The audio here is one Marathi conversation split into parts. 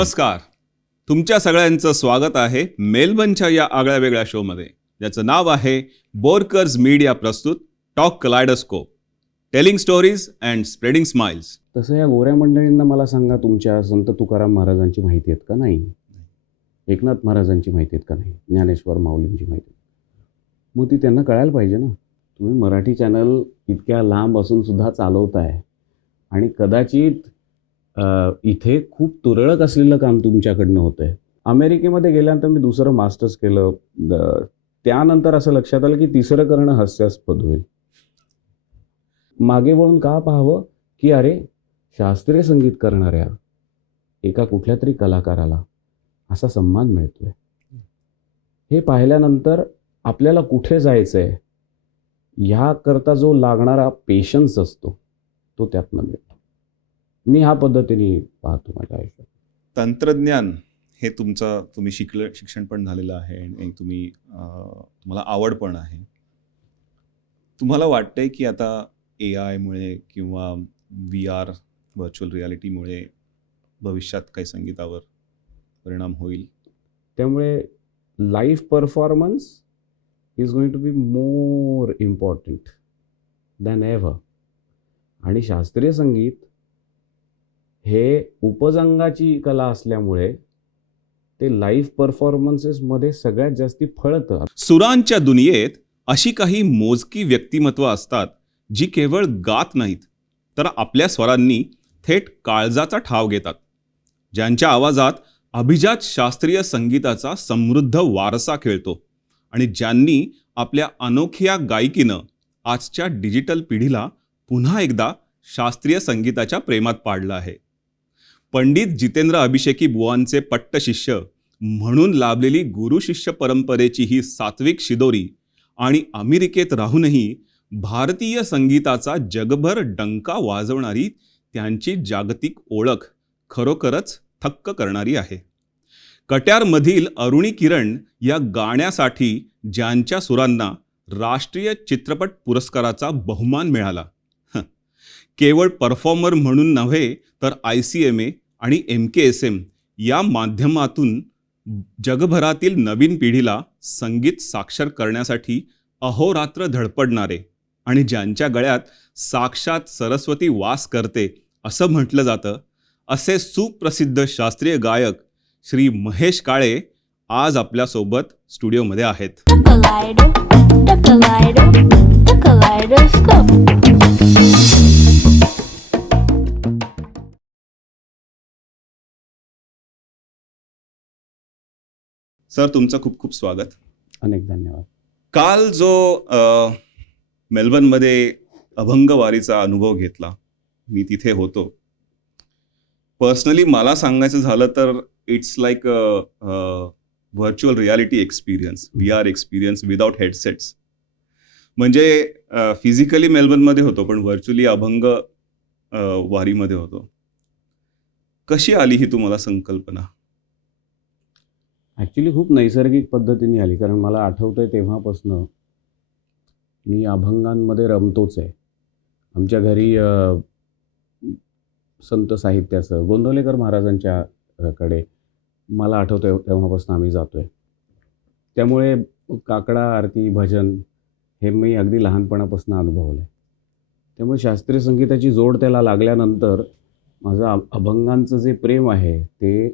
नमस्कार. तुमच्या सगळ्यांचं स्वागत आहे मेलबर्नच्या या आगळ्या वेगळ्या शोमध्ये, ज्याचं नाव आहे बोरकर्स मीडिया प्रस्तुत talk kaleidoscope, telling stories and spreading smiles. तसं या गोऱ्या मंडळींना मला सांगा, तुमच्या संत तुकाराम महाराजांची माहिती आहेत का? नाही. एकनाथ महाराजांची माहिती आहेत का? नाही. ज्ञानेश्वर माऊलींची माहिती, मग ती त्यांना कळायला पाहिजे ना. तुम्ही मराठी चॅनल इतक्या लांब असून सुद्धा चालवताय आणि कदाचित इथे खूप तुरळक असलेलं काम तुमच्याकडनं होतं आहे. अमेरिकेमध्ये गेल्यानंतर मी दुसरं मास्टर्स केलं. त्यानंतर असं लक्षात आलं की तिसरं करणं हास्यास्पद होईल. मागे वळून का पाहावं की अरे, शास्त्रीय संगीत करणाऱ्या एका कुठल्या तरी कलाकाराला असा सन्मान मिळतोय, हे पाहिल्यानंतर आपल्याला कुठे जायचं आहे ह्याकरता जो लागणारा पेशन्स असतो तो त्यातनं मिळतो. मी ह्या पद्धतीने पाहतो माझ्या आयुष्यात. तंत्रज्ञान हे तुम्ही शिक्षण पण झालेलं आहे आणि तुम्हाला आवड पण आहे. तुम्हाला वाटतंय की आता AI मुळे किंवा VR व्हर्च्युअल रियालिटीमुळे भविष्यात काही संगीतावर परिणाम होईल? त्यामुळे live performance is going to be more important than ever. आणि शास्त्रीय संगीत हे उपजंगाची कला असल्यामुळे ते लाईव्ह परफॉर्मन्सेसमध्ये सगळ्यात जास्ती फळतं. सुरांच्या दुनियेत अशी काही मोजकी व्यक्तिमत्व असतात जी केवळ गात नाहीत, तर आपल्या स्वरांनी थेट काळजाचा ठाव घेतात, ज्यांच्या आवाजात अभिजात शास्त्रीय संगीताचा समृद्ध वारसा खेळतो आणि ज्यांनी आपल्या अनोख्या गायकीनं आजच्या डिजिटल पिढीला पुन्हा एकदा शास्त्रीय संगीताच्या प्रेमात पाडलं आहे. पंडित जितेंद्र अभिषेकी बुवांचे पट्ट शिष्य म्हणून लाभलेली गुरु शिष्य परंपरेची ही सात्विक शिदोरी आणि अमेरिकेत राहूनही भारतीय संगीताचा जगभर डंका वाजवणारी त्यांची जागतिक ओळख खरोखरच थक्क करणारी आहे. कट्यारमधील अरुणी किरण या गाण्यासाठी ज्यांच्या सुरांना राष्ट्रीय चित्रपट पुरस्काराचा बहुमान मिळाला, केवळ परफॉर्मर म्हणून नव्हे तर ICMA आणि MKSM या माध्यमातून जगभरातील नवीन पिढीला संगीत साक्षर करण्यासाठी अहोरात्र धडपडणारे आणि ज्यांच्या गळ्यात साक्षात सरस्वती वास करते असं म्हटलं जातं, असे सुप्रसिद्ध शास्त्रीय गायक श्री महेश काळे आज आपल्यासोबत स्टुडिओमध्ये आहेत. सर, तुमचं खूप खूप स्वागत. अनेक धन्यवाद. काल जो मेलबर्नमध्ये अभंगवारीचा अनुभव घेतला, मी तिथे होतो. पर्सनली मला सांगायचं झालं तर it's like virtual reality experience, VR experience without headsets. म्हणजे फिजिकली मेलबर्नमध्ये होतो पण व्हर्च्युअली अभंग वारीमध्ये होतो. कशी आली ही तुम्हाला संकल्पना? ॲक्च्युली खूप नैसर्गिक पद्धतीने आली, कारण मला आठवतं आहे तेव्हापासनं मी अभंगांमध्ये रमतोच आहे. आमच्या घरी संत साहित्याचं गोंदवलेकर महाराजांच्या कडे मला आठवतं आहे तेव्हापासून आम्ही जातो आहे. त्यामुळे काकडा, आरती, भजन हे मी अगदी लहानपणापासून अनुभवलं आहे. त्यामुळे शास्त्रीय संगीताची जोड त्याला लागल्यानंतर माझं अभंगांचं जे प्रेम आहे ते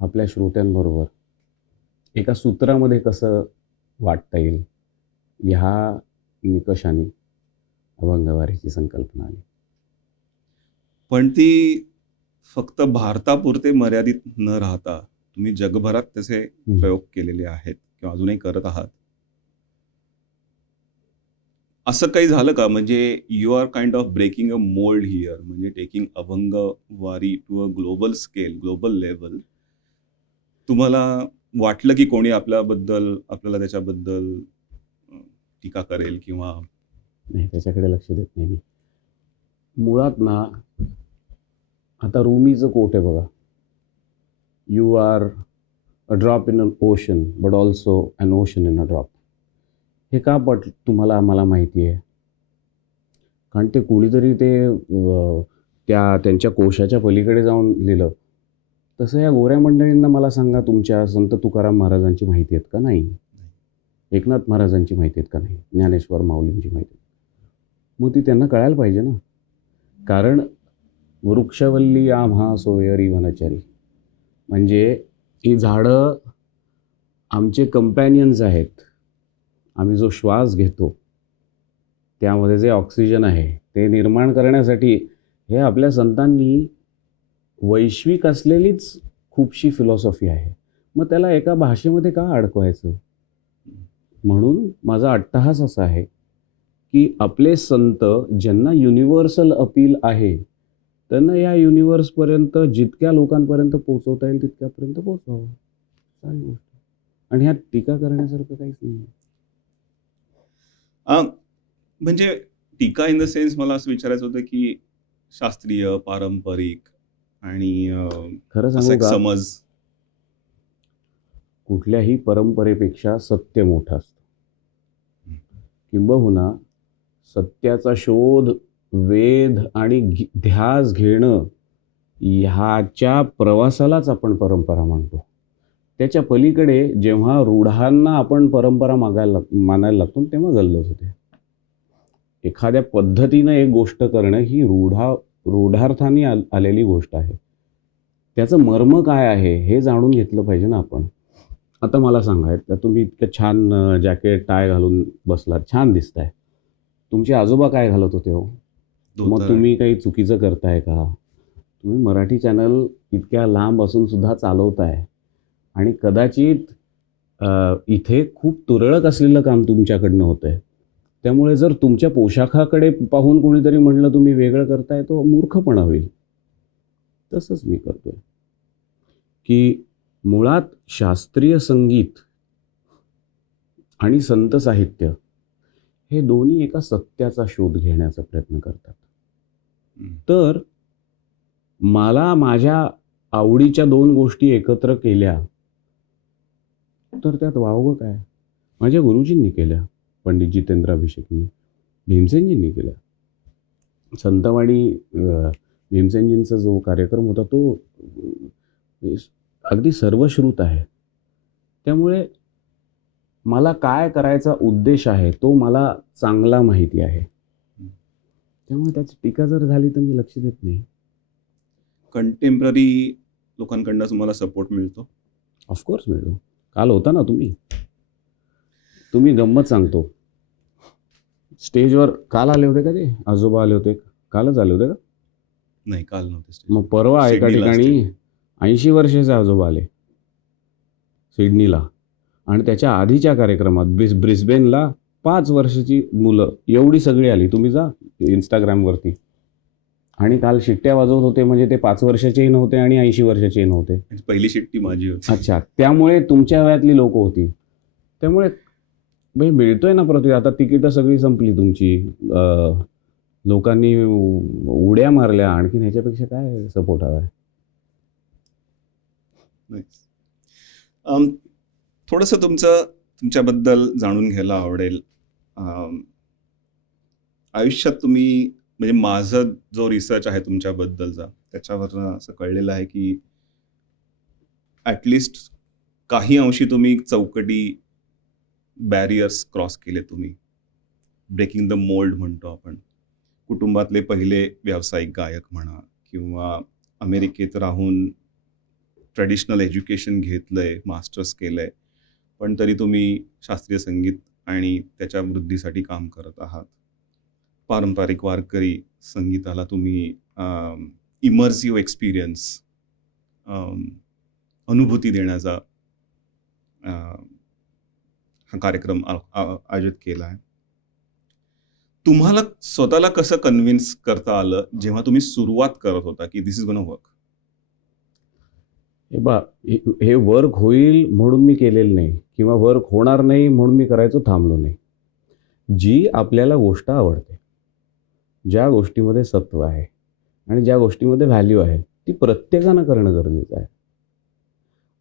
आपल्या श्रोत्यांबरोबर एका सूत्रामध्ये कसं वाटता येईल ह्या निकषाने अभंगवारीची संकल्पना आली. पण ती फक्त भारतापुरते मर्यादित न राहता तुम्ही जगभरात त्याचे प्रयोग केलेले आहेत किंवा अजूनही करत आहात. असं काही झालं का, म्हणजे you are kind of breaking a mould here, म्हणजे taking abhang wari to a global scale, global level? तुम्हाला वाटलं की कोणी आपल्याला त्याच्याबद्दल टीका करेल किंवा? नाही, त्याच्याकडे लक्ष देत नाही मी. मुळात ना, आता रुमीचं कोट आहे बघा, you are a drop in an ocean but also an ocean in a drop. हे का तुम्हाला आम्हाला माहिती आहे? कारण ते कोणीतरी ते त्यांच्या कोशाच्या पलीकडे जाऊन लिहिलं तसं या गोऱ्या मंडळींना मला सांगा, तुमच्या संत तुकाराम महाराजांची माहिती आहेत का? नाही. एकनाथ महाराजांची माहिती आहेत का? नाही. ज्ञानेश्वर माऊलींची माहिती आहे. मग ती त्यांना कळायला पाहिजे ना. कारण वृक्षवल्ली आम्हा सोयरी वनचरी, म्हणजे ही झाडं आमचे कंपॅनियन्स आहेत. आम्ही जो श्वास घेतो त्यामध्ये जे ऑक्सिजन आहे ते निर्माण करण्यासाठी हे आपल्या संतांनी वैश्विक असलेलीच खूपशी फिलॉसॉफी आहे. मग त्याला एका भाषेमध्ये का अडकवायचं? म्हणून माझा अट्टहास असा आहे की आपले संत ज्यांना युनिव्हर्सल अपील आहे त्यांना या युनिव्हर्सपर्यंत जितक्या लोकांपर्यंत पोहोचवता येईल तितक्यापर्यंत पोहोचवावं. चांगली गोष्ट. आणि ह्यात टीका करण्यासारखं काहीच नाही. म्हणजे टीका इन द सेन्स मला असं विचारायचं होतं की शास्त्रीय, पारंपरिक आणि खरं असं सांगू एक का, समज. कुठल्याही परंपरेपेक्षा सत्य मोठं असतं. किंबहुना सत्याचा शोध, वेध आणि ध्यास घेणं ह्याच्या प्रवासालाच आपण परंपरा म्हणतो. त्याच्या पलीकडे जेव्हा रूढांना आपण परंपरा मानायला लागतो तेव्हा गल्लत होते. एखाद्या पद्धतीनं एक गोष्ट करणं ही रूढार्थाने आलेली गोष्ट आहे. त्याचं मर्म काय आहे हे जाणून घेतलं पाहिजे ना आपण. आता मला सांगा, तुम्ही इतकं छान जॅकेट टाय घालून बसलात, छान दिसताय. तुमचे आजोबा काय घालत होते हो? मग तुम्ही काही चुकीचं करताय का? तुम्ही मराठी चॅनल इतक्या लांब असून सुद्धा चालवताय आणि कदाचित इथे खूप तुरळक असलेलं काम तुमच्याकडनं होतं आहे. त्यामुळे जर तुमच्या पोशाखाकडे पाहून कोणीतरी म्हणलं तुम्ही वेगळं करताय, तो मूर्खपणा होईल. तसंच मी करतोय की मुळात शास्त्रीय संगीत आणि संत साहित्य हे दोन्ही एका सत्याचा शोध घेण्याचा प्रयत्न करतात. तर मला माझ्या आवडीच्या दोन गोष्टी एकत्र केल्या तर त्यात वावगं काय? माझ्या गुरुजींनी केल्या, पंडित जितेंद्र अभिषेकनी, भीमसेनजींनी केल्या. संतवाणी भीमसेनजींचा जो कार्यक्रम होता तो अगदी सर्वश्रुत आहे. त्यामुळे मला काय करायचा उद्देश आहे तो मला चांगला माहिती आहे. त्यामुळे त्याची टीका जर झाली तर मी लक्ष देत नाही. कंटेम्पररी लोकांकडनं तुम्हाला सपोर्ट मिळतो? ऑफकोर्स मिळतो. काल होता ना तुम्ही गंमत सांगतो. स्टेजवर काल आले होते का ते आजोबा? आले होते कालच आले होते का? नाही, काल नव्हते. मग परवा एका ठिकाणी 80 वर्षाचे आजोबा आले सिडनीला, आणि त्याच्या आधीच्या कार्यक्रमात ब्रिस्बेनला 5 वर्षाची मुलं एवढी सगळी आली. तुम्ही जा इंस्टाग्रामवरती. आणि काल शिट्ट्या वाजवत होते, म्हणजे ते 5 वर्षाचेही नव्हते आणि 80 वर्षाचेही नव्हते. पहिली शिट्टी माझी होती. अच्छा, त्यामुळे तुमच्या वयातली लोक होती. त्यामुळे मिळतोय ना प्रति. आता तिकीटं सगळी संपली तुमची, लोकांनी उड्या मारल्या. आणखीन ह्याच्यापेक्षा काय सपोर्ट हवा आहे? थोडंसं तुमच्याबद्दल जाणून घ्यायला आवडेल. आयुष्यात तुम्ही, म्हणजे माझं जो रिसर्च आहे तुमच्याबद्दलचा त्याच्यावरनं असं कळलेलं आहे की ॲटलिस्ट काही अंशी तुम्ही चौकटी, बॅरियर्स क्रॉस केले तुम्ही. ब्रेकिंग द मोल्ड म्हणतो आपण. कुटुंबातले पहिले व्यावसायिक गायक म्हणा, किंवा अमेरिकेत राहून ट्रेडिशनल एज्युकेशन घेतलंय, मास्टर्स केलंय, पण तरी तुम्ही शास्त्रीय संगीत आणि त्याच्या वृद्धीसाठी काम करत आहात. पारंपरिक वारकरी संगीताला तुम्ही इमर्सिव्ह एक्सपिरियन्स, अनुभूती देण्याचा हा कार्यक्रम आयोजित केला आहे. तुम्हाला स्वतःला कसं कन्व्हिन्स करता आलं जेव्हा तुम्ही सुरुवात करत होता की दिस इज गोना वर्क? हे वर्क होईल म्हणून मी केलेलं नाही, किंवा वर्क होणार नाही म्हणून मी करायचं थांबलो नाही. जी आपल्याला गोष्ट आवडते, ज्या गोष्टीमध्ये सत्व आहे आणि ज्या गोष्टीमध्ये व्हॅल्यू आहे, ती प्रत्येकानं करणं गरजेचं आहे.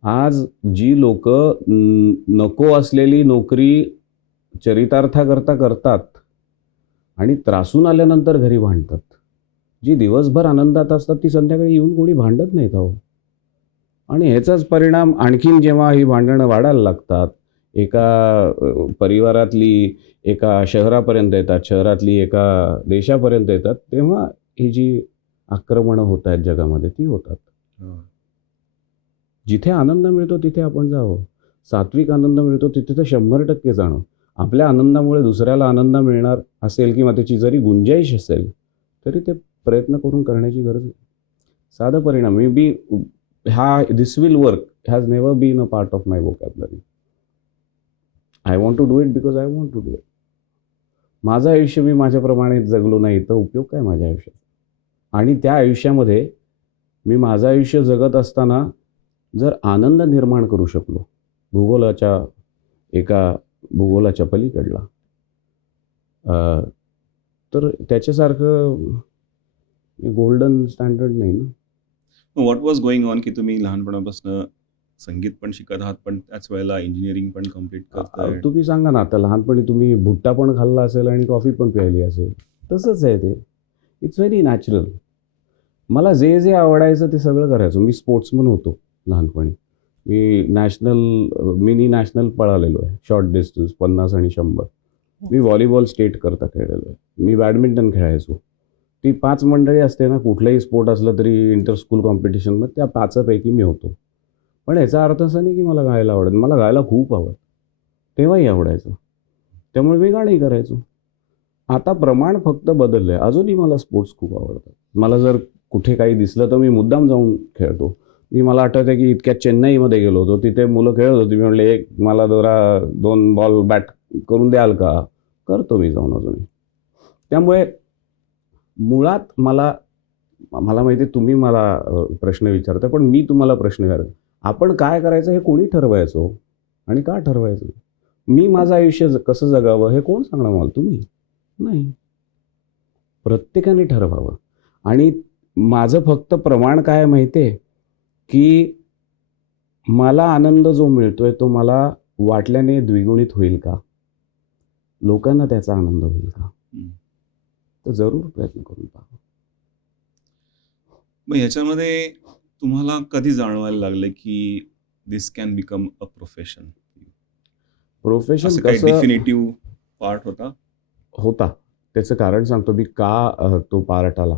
आज जी लोक नको असलेली नोकरी चरितार्थाकरता करतात आणि त्रासून आल्यानंतर घरी भांडतात, जी दिवसभर आनंदात असतात ती संध्याकाळी येऊन कोणी भांडत नाहीत. अहो, आणि ह्याचाच परिणाम आणखीन जेव्हा ही भांडणं वाढायला लागतात, एका परिवारातली एका शहरापर्यंत येतात, शहरातली एका देशापर्यंत येतात, तेव्हा ही जी आक्रमणं होत आहेत जगामध्ये ती होतात. जिथे आनंद मिळतो तिथे आपण जावं. सात्विक आनंद मिळतो तिथे तर 100% जाणं. आपल्या आनंदामुळे दुसऱ्याला आनंद मिळणार असेल किंवा त्याची जरी गुंजाइश असेल, तरी ते प्रयत्न करून करण्याची गरज आहे. साधा परिणाम maybe this will work has never been a part of my vocabulary. I want to do it because I want to do it. माझं आयुष्य मी माझ्याप्रमाणे जगलो नाही तर उपयोग काय माझ्या आयुष्यात? आणि त्या आयुष्यामध्ये मी माझं आयुष्य जगत असताना जर आनंद निर्माण करू शकलो भूगोलाच्या पलीकडला, तर त्याच्यासारखं गोल्डन स्टँडर्ड नाही ना. व्हॉट वॉज गोइंग ऑन की तुम्ही लहानपणापासून संगीत पण शिकत आहात पण त्याच वेळेला इंजिनिअरिंग पण कम्प्लीट करताय? तुम्ही सांगा ना, आता लहानपणी तुम्ही भुट्टा पण खाल्ला असेल आणि कॉफी पण प्यायली असेल. तसंच आहे ते. It's very natural. मला जे जे आवडायचं ते सगळं करायचो. मी स्पोर्ट्समन होतो लहानपणी. मी मिनी नॅशनल पळालेलो आहे. शॉर्ट डिस्टन्स 50 आणि 100. मी व्हॉलीबॉल स्टेट करता खेळलेलो आहे. मी बॅडमिंटन खेळायचो. ती 5 मंडळी असते ना, कुठलंही स्पोर्ट असलं तरी इंटर स्कूल कॉम्पिटिशनमध्ये त्या 5पैकी मी होतो. पण याचा अर्थ असा नाही की मला गायला आवडत. मला गायला खूप आवडतं. तेव्हाही आवडायचं. त्यामुळे मी गाणंही करायचो. आता प्रमाण फक्त बदललं आहे. अजूनही मला स्पोर्ट्स खूप आवडतात. मला जर कुठे काही दिसलं तर मी मुद्दाम जाऊन खेळतो. मला आठवतं आहे की इतक्यात चेन्नईमध्ये गेलो होतो. तिथे मुलं खेळत होती. मी म्हटले, मला 2 बॉल बॅट करून द्याल का? करतो मी जाऊन अजूनही. त्यामुळे मुळात मला माहिती आहे तुम्ही मला प्रश्न विचारता, पण मी तुम्हाला प्रश्न विचारतो. आपण काय करायचं हे कोणी ठरवायचं आणि का ठरवायचं? मी माझं आयुष्य कसं जगावं हे कोण सांगणार मला? तुम्ही नाही. प्रत्येकाने ठरवावं. आणि माझं फक्त प्रमाण काय माहिती आहे की मला आनंद जो मिळतोय तो मला वाटल्याने द्विगुणित होईल का? लोकांना त्याचा आनंद होईल का? तर जरूर प्रयत्न करून पहा. मग ह्याच्यामध्ये तुम्हाला कधी जाणवायला लागलं की this can become a profession? Profession काही कसं डेफिनेटिव्ह पार्ट होता? त्याचं कारण सांगतो मी का तो पार्ट आला.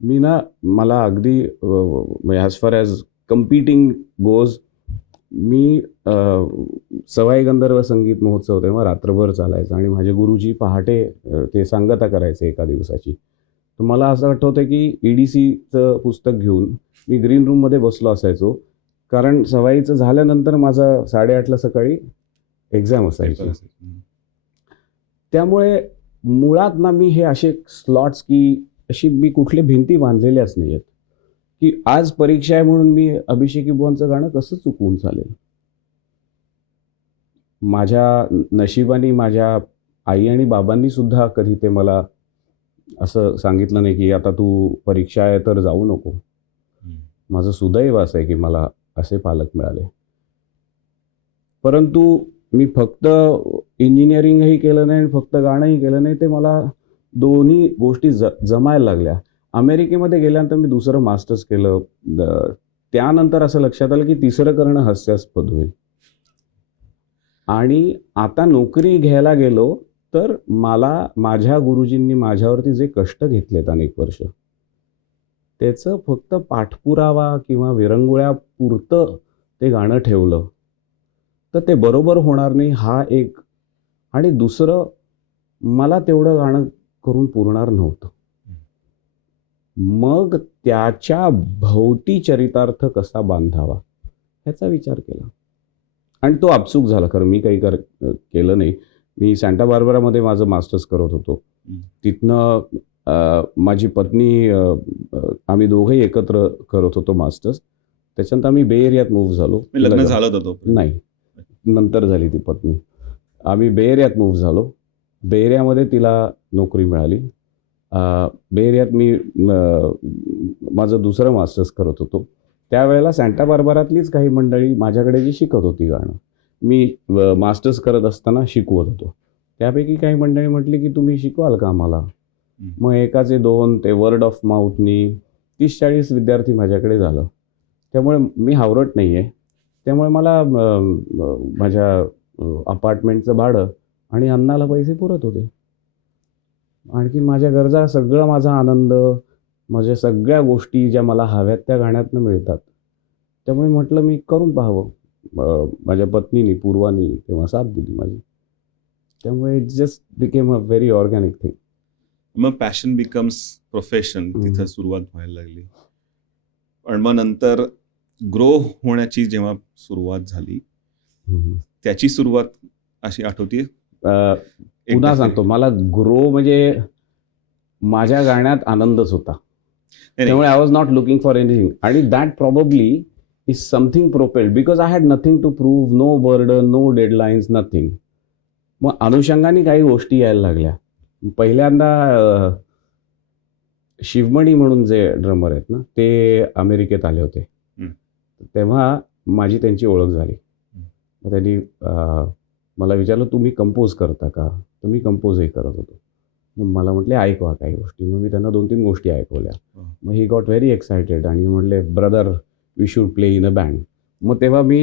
मला अगदी as far as competing goes, मी सवाई गंधर्व संगीत महोत्सव तेव्हा रात्रभर चालायचा आणि माझे गुरुजी पहाटे ते सांगता करायचे एका दिवसाची. तर मला असं आठवतं की EDCचं पुस्तक घेऊन मी ग्रीन रूममध्ये बसलो असायचो, कारण सवाईचं झाल्यानंतर माझा 8:30ला सकाळी एक्झाम असायची. त्यामुळे मुळात ना मी हे असे स्लॉट्स की अशी मी कुठली भिंती बांधलेल्याच नाही आहेत की आज परीक्षा आहे म्हणून मी अभिषेकी बुवांचं गाणं कसं चुकवून चालेल. माझ्या नशिबाने माझ्या आई आणि बाबांनी सुद्धा कधी ते मला असं सांगितलं नाही की आता तू परीक्षा आहे तर जाऊ नको. माझं सुदैव असं आहे की मला असे पालक मिळाले. परंतु मी फक्त इंजिनिअरिंगही केलं नाही आणि फक्त गाणंही केलं नाही. ते मला दोन्ही गोष्टी जमायला लागल्या. अमेरिकेमध्ये गेल्यानंतर मी दुसरं मास्टर्स केलं. त्यानंतर असं लक्षात आलं की तिसरं करणं हास्यास्पद होईल. आणि आता नोकरी घ्यायला गेलो तर मला माझ्या गुरुजींनी माझ्यावरती जे कष्ट घेतलेत अनेक वर्ष, त्याचं फक्त पाठपुरावा किंवा विरंगुळ्यापुरतं ते गाणं ठेवलं तर ते बरोबर होणार नाही हा एक. आणि दुसरं, मला तेवढं गाणं करून पुरणार नव्हतं. मग त्याच्या भोवती चरितार्थ कसा बांधावा ह्याचा विचार केला. आणि तो आपसूक झाला. खरं मी काही केलं नाही. मी सँटा बार्बरामध्ये माझं मास्टर्स करत होतो. तिथनं माझी पत्नी, आम्ही दोघंही एकत्र करत होतो मास्टर्स. त्याच्यानंतर आम्ही बे एरियात मूव्ह झालो. लग्न झालं होतं? नाही, नंतर झाली ती पत्नी. आम्ही बे एरियात मूव्ह झालो. बे एरियामध्ये तिला नोकरी मिळाली. बे एरियात मी माझं दुसरं मास्टर्स करत होतो. त्यावेळेला सँटा बार्बरातलीच काही मंडळी माझ्याकडे जी शिकत होती गाणं, मी मास्टर्स करत असताना शिकवत होतो. त्यापैकी काही मंडळी म्हटली की तुम्ही शिकवाल का आम्हाला? मग एकाचे 2, ते वर्ड ऑफ माउथनी 30-40 विद्यार्थी माझ्याकडे झालं. त्यामुळे मी हावरट नाही आहे. त्यामुळे मला माझ्या अपार्टमेंटचं भाडं आणि अन्नाला पैसे पुरत होते. आणखी माझ्या गरजा, सगळा माझा आनंद, माझ्या सगळ्या गोष्टी ज्या मला हव्यात त्या गाण्यातनं मिळतात. त्यामुळे म्हटलं मी करून पाहावं. माझ्या पत्नीनी, पूर्वानी तेव्हा साथ दिली माझी. त्यामुळे it just became a very organic thing. मग पॅशन बिकम्स प्रोफेशन तिथं सुरुवात व्हायला लागली. पण मग नंतर ग्रो होण्याची जेव्हा सुरुवात झाली त्याची सुरुवात अशी आठवते? पुन्हा सांगतो, मला ग्रो म्हणजे माझ्या गाण्यात आनंदच होता. त्यामुळे I was not looking for anything. आणि that probably is something propelled because I had nothing to prove, no burden, no deadlines, nothing. मग अनुषंगाने काही गोष्टी यायला लागल्या. पहिल्यांदा शिवमणी म्हणून जे ड्रमर आहेत ना, ते अमेरिकेत आले होते. तेव्हा माझी त्यांची ओळख झाली. मग त्यांनी मला विचारलं, तुम्ही कंपोज करता का? तर मी कंपोजही करत होतो. मग मला म्हटले ऐकवा काही गोष्टी. मग मी त्यांना 2-3 गोष्टी ऐकवल्या. मग ही गॉट व्हेरी एक्सायटेड आणि म्हटले, brother we should play in a band. मग तेव्हा मी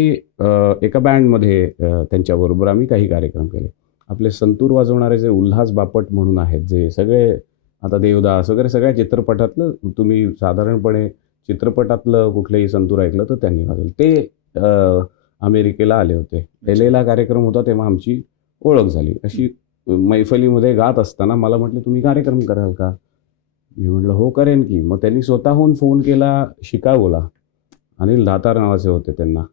एका बँडमध्ये त्यांच्याबरोबर आम्ही काही कार्यक्रम केले. आपले संतूर वाजवणारे जे उल्हास बापट म्हणून आहेत, जे सगळे आता देवदास वगैरे सगळ्या चित्रपटातलं, तुम्ही साधारणपणे चित्रपटातलं कुठलंही संतूर ऐकलं तर त्यांनी वाजवलं. ते अमेरिकेला आले होते. LAला कार्यक्रम होता तेव्हा आमची ओळख झाली. अशी मैफलीमध्ये गात असताना मला म्हटले, तुम्ही कार्यक्रम कराल का? मी म्हटलं हो करेन की. मग त्यांनी स्वतःहून फोन केला शिकागोला. अनिल दातार नावाचे होते त्यांना.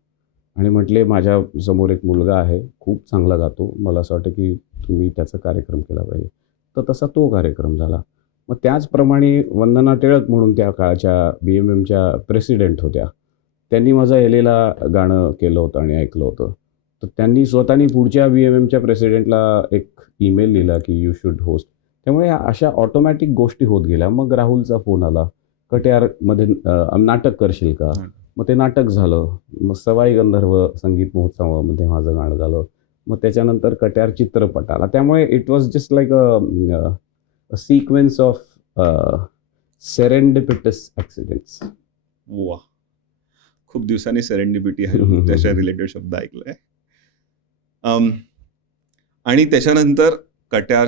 आणि म्हटले, माझ्या समोर एक मुलगा आहे, खूप चांगला गातो, मला असं वाटतं की तुम्ही त्याचा कार्यक्रम केला पाहिजे. तर तसा तो कार्यक्रम झाला. मग त्याचप्रमाणे वंदना टिळक म्हणून त्या काळच्या BMMच्या प्रेसिडेंट होत्या. त्यांनी माझं LAला गाणं केलं होतं आणि ऐकलं होतं. तर त्यांनी स्वतःनी पुढच्या BMMच्या प्रेसिडेंटला एक ईमेल लिहिला की यू शुड होस्ट. त्यामुळे अशा ऑटोमॅटिक गोष्टी होत गेल्या. मग राहुलचा फोन आला, कट्यारमध्ये नाटक करशील का? मग ते नाटक झालं. मग सवाई गंधर्व संगीत महोत्सवामध्ये माझं गाणं झालं. मग त्याच्यानंतर कट्यार चित्रपट आला. त्यामुळे it was just like a sequence of serendipitous accidents. वा, खूप दिवसांनी सेरेंडिपिटी त्याच्या रिलेटेड शब्द ऐकलाय. आणि त्याच्यानंतर कट्यार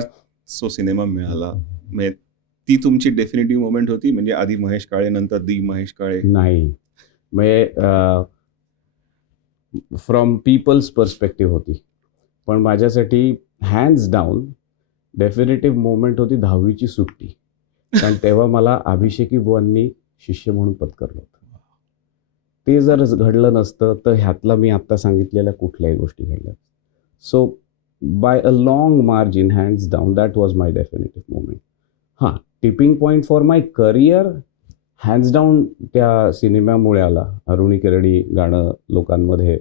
जो सिनेमा मिळाला, म्हणजे ती तुमची डेफिनेटिव्ह मोमेंट होती? म्हणजे आधी महेश काळे, नंतर दी महेश काळे? नाही, म्हणजे फ्रॉम पीपल्स पर्स्पेक्टिव्ह होती. पण माझ्यासाठी हँड्स डाऊन डेफिनेटिव्ह मोमेंट होती 10वीची सुट्टी. कारण तेव्हा मला अभिषेकी बुवांनी शिष्य म्हणून पत्करलं होतं. ते जर घडलं नसतं तर ह्यातला मी आत्ता सांगितलेल्या कुठल्याही गोष्टी घडल्या. So by a long margin, hands down, that was my definitive moment. हां, tipping point for my career hands down त्या सिनेमामुळे आला. अरुणी केरडी गाणं लोकांमध्ये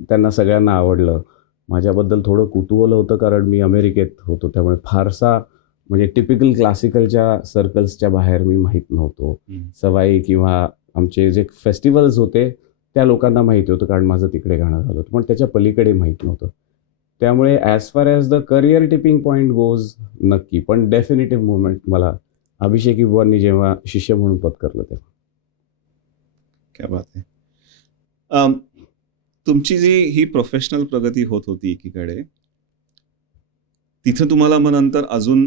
त्यांना सगळ्यांना आवडलं. माझ्याबद्दल थोडं कुतूहल होतं कारण मी अमेरिकेत होतो. त्यामुळे फारसा म्हणजे टिपिकल क्लासिकलच्या सर्कल्सच्या बाहेर मी माहीत नव्हतो. सवाई किंवा आमचे जे फेस्टिवल्स होते त्या लोकांना माहिती होतं कारण माझं तिकडे गाणं झालं होतं. पण त्याच्या पलीकडे माहीत नव्हतं. त्यामुळे as far as the career tipping point goes, नक्की. पण डेफिनेटिव्ह मोमेंट मला अभिषेकी बुवांनी जेव्हा शिष्य म्हणून पत्करलं तेव्हा. क्या बात आहे. तुमची जी ही प्रोफेशनल प्रगती होत होती एकीकडे, तिथं तुम्हाला मग नंतर अजून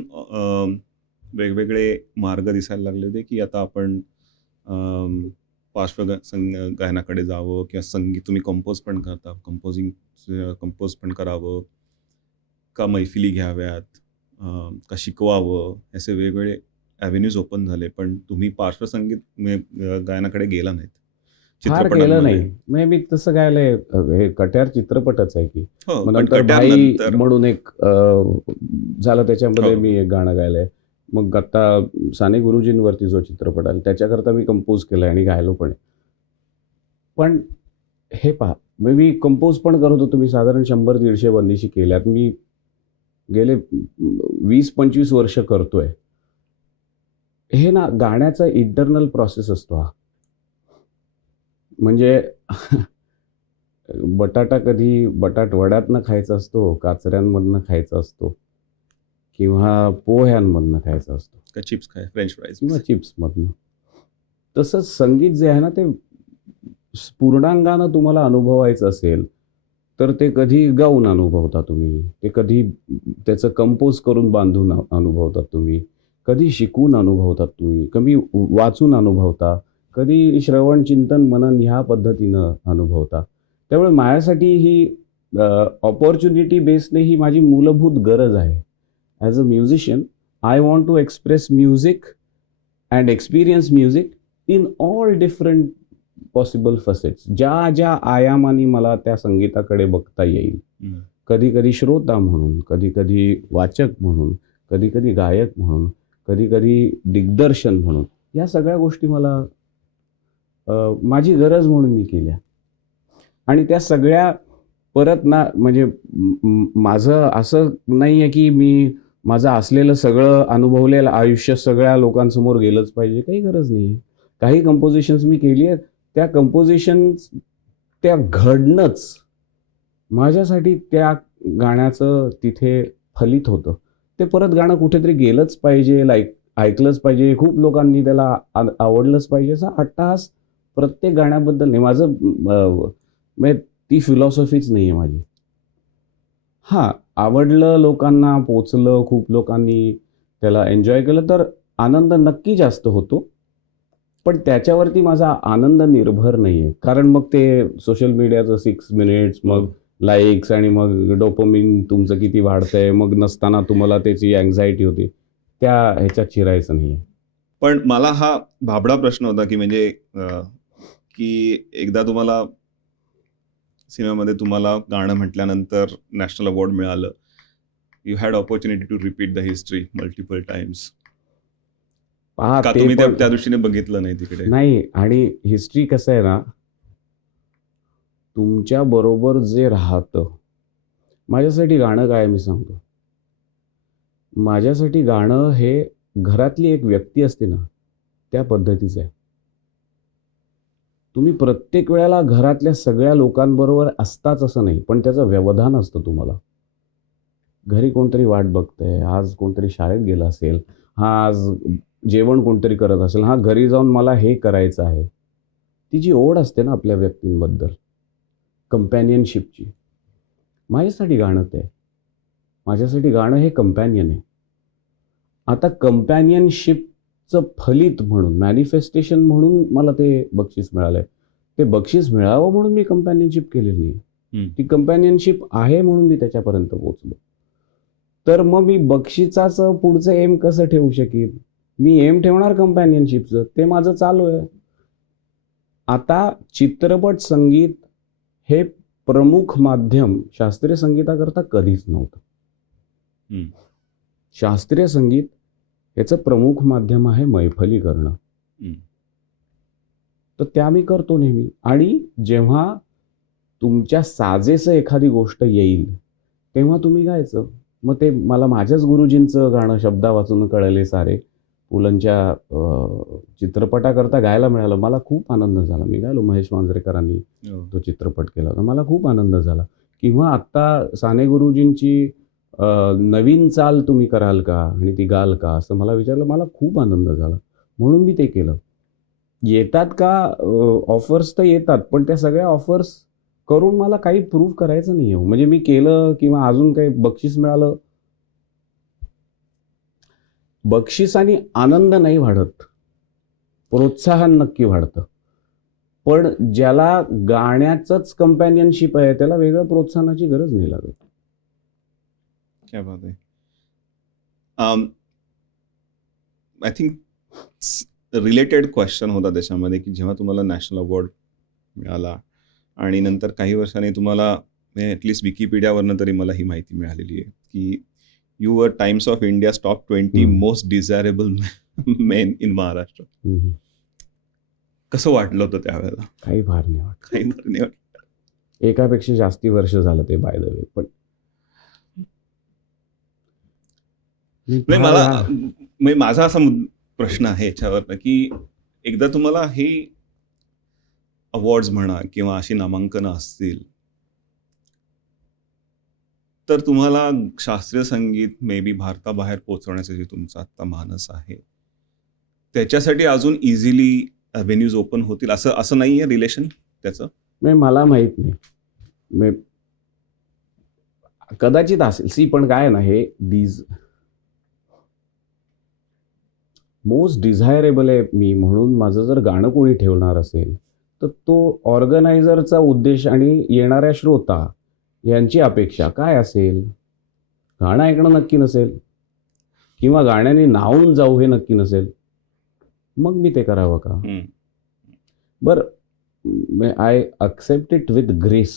वेगवेगळे मार्ग दिसायला लागले होते की आता आपण गायनाकडे जावं किंवा संगीत तुम्ही कंपोज पण करता, कंपोज पण करावं का, मैफिली घ्याव्यात का, शिकवावं, असे वेगवेगळे ॲव्हेन्यूज ओपन झाले. पण तुम्ही पार्श्वसंगीत गायनाकडे गेला नाहीत. फार केलं नाही. म्हणजे मी तसं गायलं, हे कट्यार चित्रपटच आहे की. हो, मग पण नंतर कट्यार भाई नंतर म्हणून एक झालं, त्याच्यामध्ये हो. मी एक गाणं गायलंय. मग आता साने गुरुजींवरती जो चित्रपट आला त्याच्याकरता मी कंपोज केलंय आणि गायलो पण आहे. पण हे पहा, मी कंपोज पण करत होतो. मी साधारण 100-150 बंदिशी केल्यात. मी गेले 20-25 वर्ष करतोय. हे ना गाण्याचा इंटरनल प्रोसेस असतो हा. म्हणजे बटाटा कधी बटाटवड्यातनं खायचा असतो, काचऱ्यांमधनं खायचा असतो किंवा पोह्यांमधनं खायचा असतो का चिप्स खाय, फ्रेंच फ्राईज किंवा चिप्समधनं. तसंच संगीत जे आहे ना ते पूर्णांगानं तुम्हाला अनुभवायचं असेल तर ते कधी गाऊन अनुभवता तुम्ही, ते कधी त्याचं कंपोज करून बांधून अनुभवतात तुम्ही, कधी शिकून अनुभवतात तुम्ही, कधी वाचून अनुभवता, कधी श्रवण चिंतन मनन ह्या पद्धतीनं अनुभवता. त्यामुळे माझ्यासाठी ही अपॉर्च्युनिटी बेसने ही माझी मूलभूत गरज आहे. As a musician I want to express music and experience music in all different possible facets. ज्या ज्या आयामाने मला त्या संगीताकडे बघता येईल, कधी कधी श्रोता म्हणून, कधी कधी वाचक म्हणून, कधी कधी गायक म्हणून, कधी कधी दिग्दर्शन म्हणून, या सगळ्या गोष्टी मला माझी गरज म्हणून मी केल्या. आणि त्या सगळ्या परत ना म्हणजे माझं असं नाही आहे की मी माझं असलेलं सगळं अनुभवलेलं आयुष्य सगळ्या लोकांसमोर गेलंच पाहिजे, काही गरज नाही आहे. काही कंपोजिशन्स मी केली आहेत, त्या कंपोजिशन्स त्या घडणंच माझ्यासाठी त्या गाण्याचं तिथे फलित होतं. ते परत गाणं कुठेतरी गेलंच पाहिजे, ऐकलंच पाहिजे, खूप लोकांनी त्याला आवडलंच पाहिजे असा अट्टहास प्रत्येक गाण्याबद्दल नाही. माझं म्हणजे ती फिलॉसॉफीच नाही आहे माझी. हां, आवडलं, लोकांना पोचलं, खूप लोकांनी त्याला एन्जॉय केलं तर आनंद नक्की जास्त होतो. पण त्याच्यावरती माझा आनंद निर्भर नाही आहे. कारण मग ते सोशल मीडियाचं 6 मिनिट्स, मग लाईक्स आणि मग डोपामिन तुमचं किती वाढतंय, मग नसताना तुम्हाला त्याची अँक्झायटी होते. त्या ह्याच्यात शिरायचं नाही आहे. पण मला हा भाबडा प्रश्न होता की म्हणजे की एकदा तुम्हाला सिनेमामध्ये तुम्हाला गाणं म्हटल्यानंतर नॅशनल अवॉर्ड मिळालं. You had opportunity to repeat the history multiple times. पहा का ते तुम्ही पण त्या दृष्टीने बघितलं नाही तिकडे? नाही. आणि हिस्ट्री कसं आहे ना, तुमच्या बरोबर जे राहतं. माझ्यासाठी गाणं काय आहे मी सांगतो. माझ्यासाठी गाणं हे घरातली एक व्यक्ती असते ना, त्या पद्धतीचं आहे. तुम्ही प्रत्येक वेळेला घरातल्या सगळ्या लोकांबरोबर असताच असं नाही, पण त्याचं व्यवधान असतं तुम्हाला. घरी कोणतरी वाट बघतंय, आज कोणतरी शाळेत गेलं असेल, आज जेवण कोणतरी करत असेल, घरी जाऊन मला हे करायचं आहे. ती जी ओढ असते ना आपल्या व्यक्तींबद्दल, कंपॅनियनशिपची, माझ्यासाठी गाणं ते आहे. माझ्यासाठी गाणं हे कंपॅनियन आहे. आता कंपॅनियनशिपचं फलित म्हणून, मॅनिफेस्टेशन म्हणून मला ते बक्षीस मिळालं आहे. ते बक्षीस मिळावं म्हणून मी कंपॅनियनशिप केलेली नाही. ती कंपॅनियनशिप आहे म्हणून मी त्याच्यापर्यंत पोहोचलो. तर मग मी बक्षिसाचं पुढचं एम कसं ठेवू शकेन? मी एम ठेवणार कंपॅनियनशिपचं, ते माझं चालू आहे. आता चित्रपट संगीत हे प्रमुख माध्यम शास्त्रीय संगीताकरता कधीच नव्हतं. शास्त्रीय संगीत याचं प्रमुख माध्यम आहे मैफली करणं. तर त्या मी करतो नेहमी. आणि जेव्हा तुमच्या साजेसं एखादी गोष्ट येईल तेव्हा तुम्ही गायचं. मग ते मला माझ्याच गुरुजींचं गाणं शब्दा वाचून कळले सारे, पुलंच्या चित्रपटाकरता गायला मिळालं. मला खूप आनंद झाला. मी गायलो. महेश मांजरेकरांनी तो चित्रपट केला होता. मला खूप आनंद झाला. किंवा आत्ता साने गुरुजींची नवीन चाल तुम्ही कराल का आणि ती गाल का असं मला विचारलं. मला खूप आनंद झाला, म्हणून मी ते केलं. येतात का ऑफर्स तर येतात, पण त्या सगळ्या ऑफर्स करून मला काही प्रूव्ह करायचं नाही आहे. म्हणजे मी केलं किंवा अजून काही बक्षीस मिळालं, बक्षिसाने आनंद नाही वाढत, प्रोत्साहन नक्की वाढतं. पण ज्याला गाण्याचंच कंपॅनियनशिप आहे त्याला वेगळं प्रोत्साहनाची गरज नाही लागत. क्या बात आहे. आय थिंक रिलेटेड क्वेश्चन होता त्याच्यामध्ये की जेव्हा तुम्हाला नॅशनल अवॉर्ड मिळाला आणि नंतर काही वर्षांनी तुम्हाला ॲटलिस्ट विकिपीडियावरनं तरी मला ही माहिती मिळालेली आहे की you were times of India's top 20 most desirable main in Maharashtra. कसं वाटलं होतं त्यावेळेला? काही फार नाही वाटत. काही बरं नाही वाटलं. एकापेक्षा जास्ती वर्ष झालं ते बाय द वे. पण नाही, मला माझा असा प्रश्न आहे याच्यावर की एकदा तुम्हाला हे अवॉर्ड्स म्हणा किंवा अशी नामांकनं असतील तर तुम्हाला शास्त्रीय संगीत मे बी भारताबाहेर पोहोचवण्याचं जे तुमचं आत्ता मानस आहे त्याच्यासाठी अजून इझिली व्हेन्यूज ओपन होतील असं असं नाही आहे रिलेशन त्याचं? म्हणजे मला माहीत नाही. म्हणजे कदाचित असेल. सी पण काय आहे ना, हे दीज मोस्ट डिझायरेबल आहे मी म्हणून माझं जर गाणं कोणी ठेवणार असेल तर तो ऑर्गनायझरचा उद्देश आणि येणाऱ्या श्रोता यांची अपेक्षा काय असेल? गाणं ऐकणं नक्की नसेल किंवा गाण्याने नावून जाऊ हे नक्की नसेल. मग मी ते करावं का? हम्म. बरं, I accept it with grace.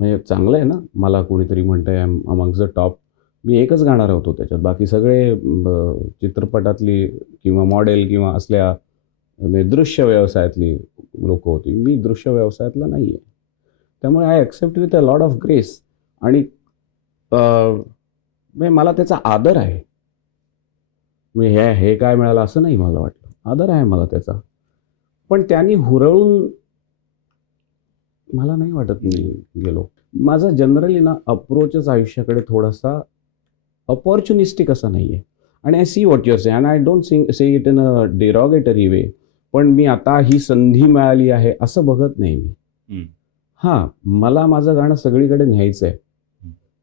म्हणजे चांगलं आहे ना, मला कोणीतरी म्हणतंय I am amongst the top. मी एकच गाणार होतो त्याच्यात, बाकी सगळे चित्रपटातली किंवा मॉडेल किंवा असल्या म्हणजे दृश्य व्यवसायातली लोक होती. मी दृश्य व्यवसायातला नाही आहे. त्यामुळे I accept with a lot of grace. आणि म्हणजे मला त्याचा आदर आहे. म्हणजे हे काय मिळालं असं नाही मला वाटलं. आदर आहे मला त्याचा. पण त्यांनी हुरळून मला नाही वाटत मी गेलो. माझा जनरली ना अप्रोचच आयुष्याकडे थोडासा अपॉर्च्युनिस्टिक असा नाही आहे. आणि I see what your say and I don't say it in a derogatory way. पण मी आता ही संधी मिळाली आहे असं बघत नाही मी. हां, मला माझं गाणं सगळीकडे न्यायचं आहे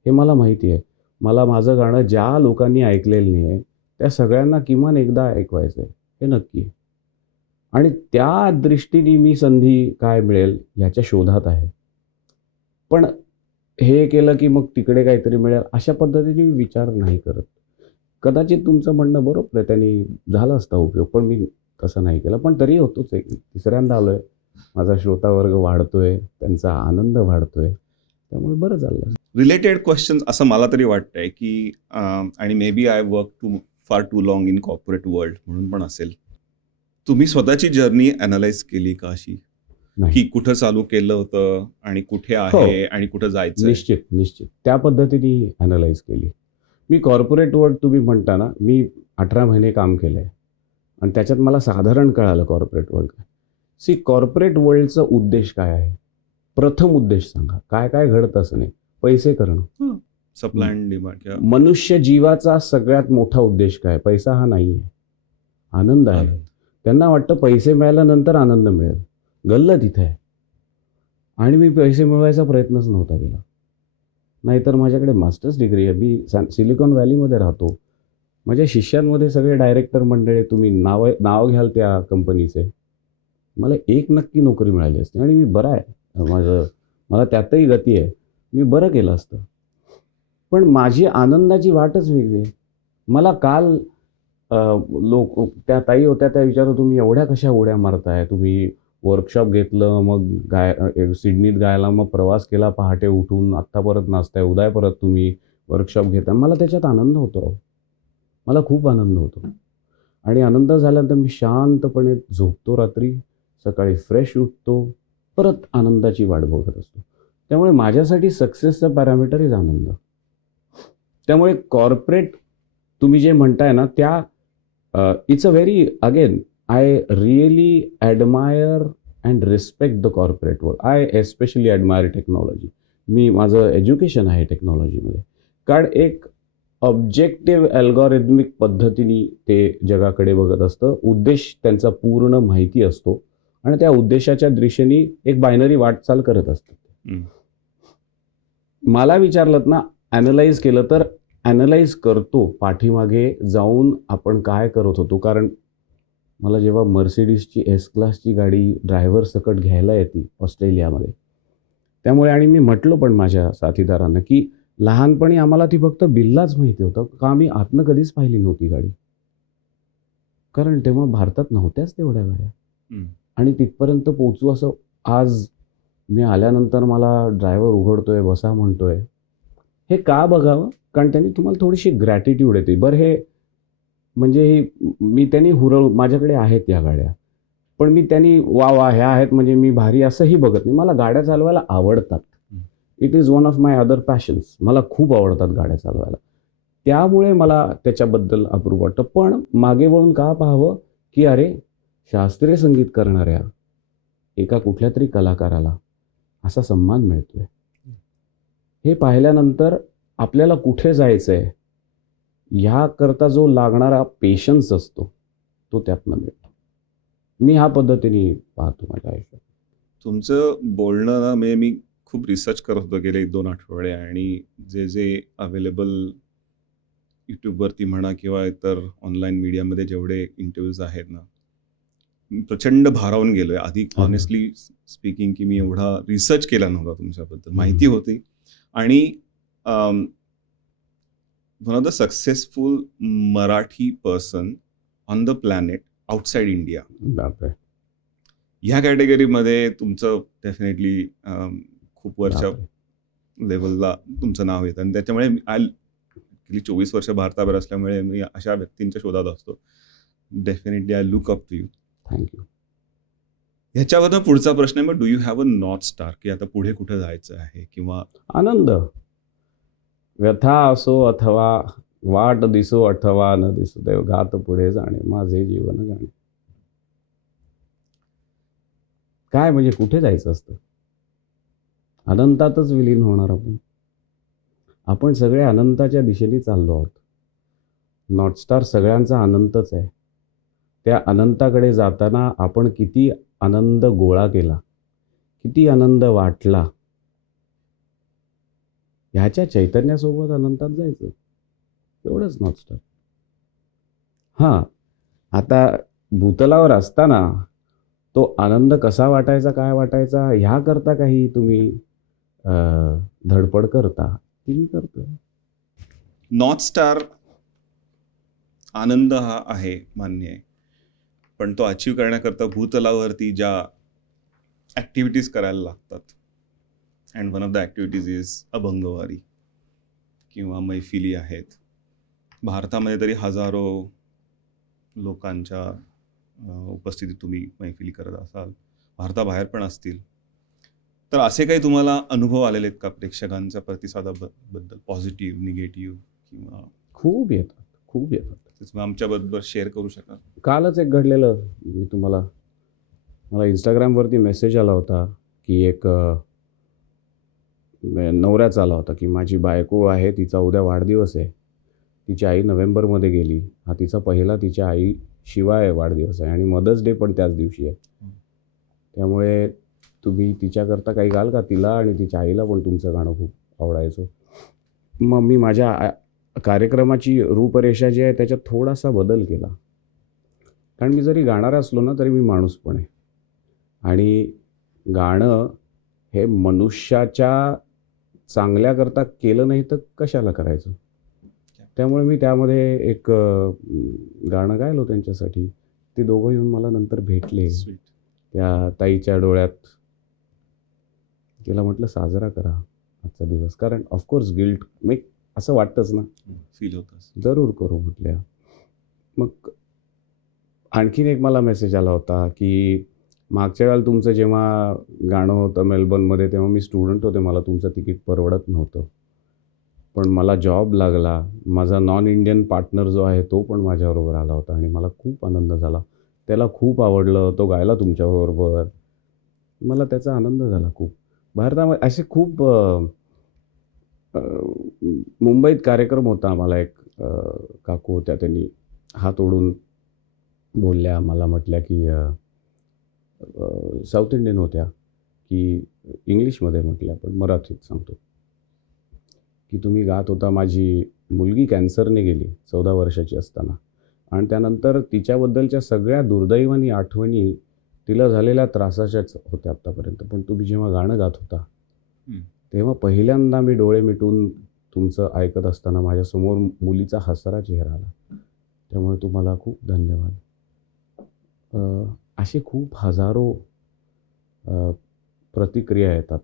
हे मला माहिती आहे. मला माझं गाणं ज्या लोकांनी ऐकलेलं नाही आहे त्या सगळ्यांना किमान एकदा ऐकवायचं आहे हे नक्की. आणि त्या दृष्टीने मी संधी काय मिळेल ह्याच्या शोधात आहे. पण हे केलं की मग तिकडे काहीतरी मिळेल अशा पद्धतीने मी विचार नाही करत. कदाचित तुमचं म्हणणं बरोबर आहे, त्यांनी झाला असता उपयोग, पण मी तसं नाही केलं. पण तरी होतोच आहे. तिसऱ्यांदा आलो आहे, माझा श्रोतावर्ग वाढतोय, त्यांचा आनंद वाढतोय, त्यामुळे बरं चाललं. रिलेटेड क्वेश्चन असं मला तरी वाटतंय की आणि मे बी आय वर्क फार too long in corporate world म्हणून पण असेल. तुम्ही स्वतःची जर्नी अनालाइज केली का अशी की कुठं चालू केलं होतं आणि कुठे आहे आणि कुठं जायचं? निश्चित त्या पद्धतीने अनालाइज केली. मी कॉर्पोरेट वर्ल्ड तुम्ही म्हणता ना, मी 18 महिने काम केलं आहे आणि त्याच्यात मला साधारण कळालं कॉर्पोरेट वर्ल्ड काय. सी, कॉर्पोरेट वर्ल्डचा उद्देश काय आहे? प्रथम उद्देश सांगा. काय काय घडतं असं नाही. पैसे करणं, सप्लाय अँड डिमांड. मनुष्य जीवाचा सगळ्यात मोठा उद्देश काय? पैसा हा नाही आहे, आनंद आहे. त्यांना वाटतं पैसे मिळाल्यानंतर आनंद मिळेल. गल्लत तिथे आहे. आणि मी पैसे मिळवायचा प्रयत्नच नव्हता केला. नाहीतर माझ्याकडे मास्टर्स डिग्री आहे. मी सिलिकॉन व्हॅलीमध्ये राहतो. माझ्या शिष्यांमध्ये सगळे डायरेक्टर मंडळी, तुम्ही नाव घ्याल त्या कंपनीचे, मला एक नक्की नोकरी मिळाली असती. आणि मी बरा आहे, मला त्यातही गती आहे, मी बरं केलं असतं. पण माझी आनंदाची वाटच वेगळी आहे. मला काल लोक, त्या ताई होत्या, त्या विचारत, तुम्ही एवढ्या कशा उड्या मारताय? तुम्ही वर्कशॉप घेतलं, मग सिडनीत गायला, मग प्रवास केला पहाटे उठून, आत्ता परत नाचताय, उद्या परत तुम्ही वर्कशॉप घेताय. मला त्याच्यात आनंद होतो. मला खूप आनंद होतो. आणि आनंद झाल्यानंतर मी शांतपणे झोपतो रात्री, सकाळी फ्रेश उठतो, परत आनंदाची वाट बघत असतो. त्यामुळे माझ्यासाठी सक्सेसचा पॅरामीटर इज आनंद. त्यामुळे कॉर्पोरेट तुम्ही जे म्हणताय ना, त्या it's a very, again, I really admire and respect the corporate world. I especially admire technology. माझं एज्युकेशन आहे टेक्नॉलॉजीमध्ये. कारण एक ऑब्जेक्टिव्ह अल्गॉरिथमिक पद्धतीने ते जगाकडे बघत असतं. उद्देश त्यांचा पूर्ण माहिती असतो आणि त्या उद्देशाच्या दिशेने एक बायनरी वाटचाल करत असतात. मला विचारलं ना, ॲनलाइज केलं तर ॲनलाइज करतो पाठीमागे जाऊन आपण काय करत होतो. कारण मला जेव्हा मर्सिडीजची एस क्लासची गाडी ड्रायव्हर सकट घ्यायला येते ऑस्ट्रेलियामध्ये, त्यामुळे, आणि मी म्हटलो पण माझ्या साथीदारांना की लहानपणी आम्हाला ती फक्त बिल्लाच माहिती होतं, का आम्ही आतनं कधीच पाहिली नव्हती गाडी. कारण तेव्हा भारतात नव्हत्याच तेवढ्या गाड्या. आणि तिथपर्यंत पोचू असं आज मी आल्यानंतर मला ड्रायव्हर उघडतोय, बसा म्हणतोय. हे का बघावं? कारण त्यांनी तुम्हाला थोडीशी ग्रॅटिट्यूड येते. बरं, हे म्हणजे मी त्यांनी माझ्याकडे आहेत या गाड्या, पण मी त्यांनी वा ह्या आहेत म्हणजे मी भारी असंही बघत नाही. मला गाड्या चालवायला आवडतात. It is one of my other passions. मला खूप आवडतात गाड्या चालवायला. त्यामुळे मला त्याच्याबद्दल अप्रूप वाटतं. पण मागे वळून का पाहावं की अरे, शास्त्रीय संगीत करणाऱ्या एका कुठल्या तरी कलाकाराला असा सन्मान मिळतोय, हे पाहिल्यानंतर आपल्याला कुठे जायचं आहे ह्याकरता जो लागणारा पेशन्स असतो तो त्यातनं मिळतो. मी ह्या पद्धतीने पाहतो माझ्या आयुष्यात. तुमचं बोलणं ना म्हणजे मी खूप रिसर्च करत होतो गेले 1-2 आठवडे आणि जे अवेलेबल यूट्यूबवरती म्हणा किंवा इतर ऑनलाईन मीडियामध्ये जेवढे इंटरव्ह्यूज आहेत ना, मी प्रचंड भारावून गेलोय. आधी ऑनेस्टली स्पीकिंग की मी एवढा रिसर्च केला नव्हता तुमच्याबद्दल. माहिती होती आणि one of the successful Marathi person on the planet outside India बापरे. ह्या कॅटेगरीमध्ये तुमचं डेफिनेटली खूप वर्षा बापरे. लेवलला तुमचं नाव येतं आणि त्याच्यामुळे गेली 24 वर्ष भारताबाहेर असल्यामुळे मी अशा व्यक्तींच्या शोधात असतो. Definitely I look up to you. Thank you. ह्याच्यावरनं पुढचा प्रश्न आहे, मग do you have a north star की आता पुढे कुठे जायचं आहे किंवा आनंद, व्यथा असो अथवा वाट दिसो अथवा न दिसो, देव गात पुढे जाणे माझे जीवन गाणे. काय म्हणजे कुठे जायचं असतं? अनंतातच विलीन होणार आपण. आपण सगळे अनंताच्या दिशेने चाललो आहोत. नॉर्थ स्टार सगळ्यांचा अनंतच आहे. त्या अनंताकडे जाताना आपण किती आनंद गोळा केला, किती आनंद वाटला, ह्याच्या चैतन्यासोबत अनंतात जायचं, एवढंच नॉर्थ स्टार. हां, आता भूतलावर असताना तो आनंद कसा वाटायचा, काय वाटायचा, ह्याकरता काही तुम्ही धडपड करता, ती मी करतो. नॉर्थ स्टार आनंद हा आहे, मान्य आहे. पण तो अचीव करण्याकरता भूतलावरती ज्या ॲक्टिव्हिटीज करायला लागतात, and one of the activities is अभंगवारी किंवा मैफिली आहेत. भारतामध्ये तरी हजारो लोकांच्या उपस्थितीत तुम्ही मैफिली करत असाल, भारताबाहेर पण असतील. तर असे काही तुम्हाला अनुभव आलेले आहेत का प्रेक्षकांच्या प्रतिसादाबद्दल, पॉझिटिव्ह, निगेटिव्ह किंवा खूप येतात, खूप येतात. तुम्ही आमच्याबरोबर शेअर करू शकाल? कालच एक घडलेलं मी तुम्हाला, मला इंस्टाग्रामवरती मेसेज आला होता की एक नवऱ्याचा आला होता की माझी बायको आहे, तिचा उद्या वाढदिवस आहे, तिची आई नोव्हेंबरमध्ये गेली, हा तिचा पहिला तिच्या आई शिवाय वाढदिवस आहे आणि मदर्स डे पण त्याच दिवशी आहे. त्यामुळे तुम्ही तिच्याकरता काही घाल का? तिला आणि तिच्या आईला पण तुमचं गाणं खूप आवडायचं. मग मी माझ्या कार्यक्रमाची रूपरेषा जी आहे त्याच्यात थोडासा बदल केला. कारण मी जरी गाणारा असलो ना तरी मी माणूस पण आहे आणि गाणं हे मनुष्याच्या चांगल्याकरता केलं नाही तर कशाला करायचं. त्यामुळे मी त्यामध्ये एक गाणं गायलो त्यांच्यासाठी. ते दोघं येऊन मला नंतर भेटले. त्या ताईच्या डोळ्यात, तिला म्हटलं साजरा करा आजचा दिवस, कारण ऑफकोर्स गिल्ट मी असं वाटतंच ना, फील होतं. जरूर करू म्हटल्या. मग आणखीन एक मला मेसेज आला होता की मागच्या वेळेला तुमचं जेव्हा गाणं होतं मेलबर्नमध्ये तेव्हा मी स्टुडंट होते, मला तुमचं तिकीट परवडत नव्हतं, पण मला जॉब लागला, माझा नॉन इंडियन पार्टनर जो आहे तो पण माझ्याबरोबर आला होता आणि मला खूप आनंद झाला, त्याला खूप आवडलं, तो गायला तुमच्याबरोबर, मला त्याचा आनंद झाला खूप. भारतामध्ये असे खूप मुंबईत कार्यक्रम होता आम्हाला, एक काकू होत्या, त्यांनी हात ओढून बोलल्या, मला म्हटल्या की साऊथ इंडियन होत्या की इंग्लिशमध्ये म्हटल्या, पण मराठीत सांगतो की तुम्ही गात होता, माझी मुलगी कॅन्सरने गेली 14 वर्षाची असताना आणि त्यानंतर तिच्याबद्दलच्या सगळ्या दुर्दैवानी आठवणी तिला झालेल्या त्रासाच्याच होत्या आत्तापर्यंत, पण तुम्ही जेव्हा गाणं गात होता तेव्हा पहिल्यांदा मी डोळे मिटून तुमचं ऐकत असताना माझ्यासमोर मुलीचा हसरा चेहरा आला, त्यामुळे तुम्हाला खूप धन्यवाद. असे खूप हजारो प्रतिक्रिया येतात,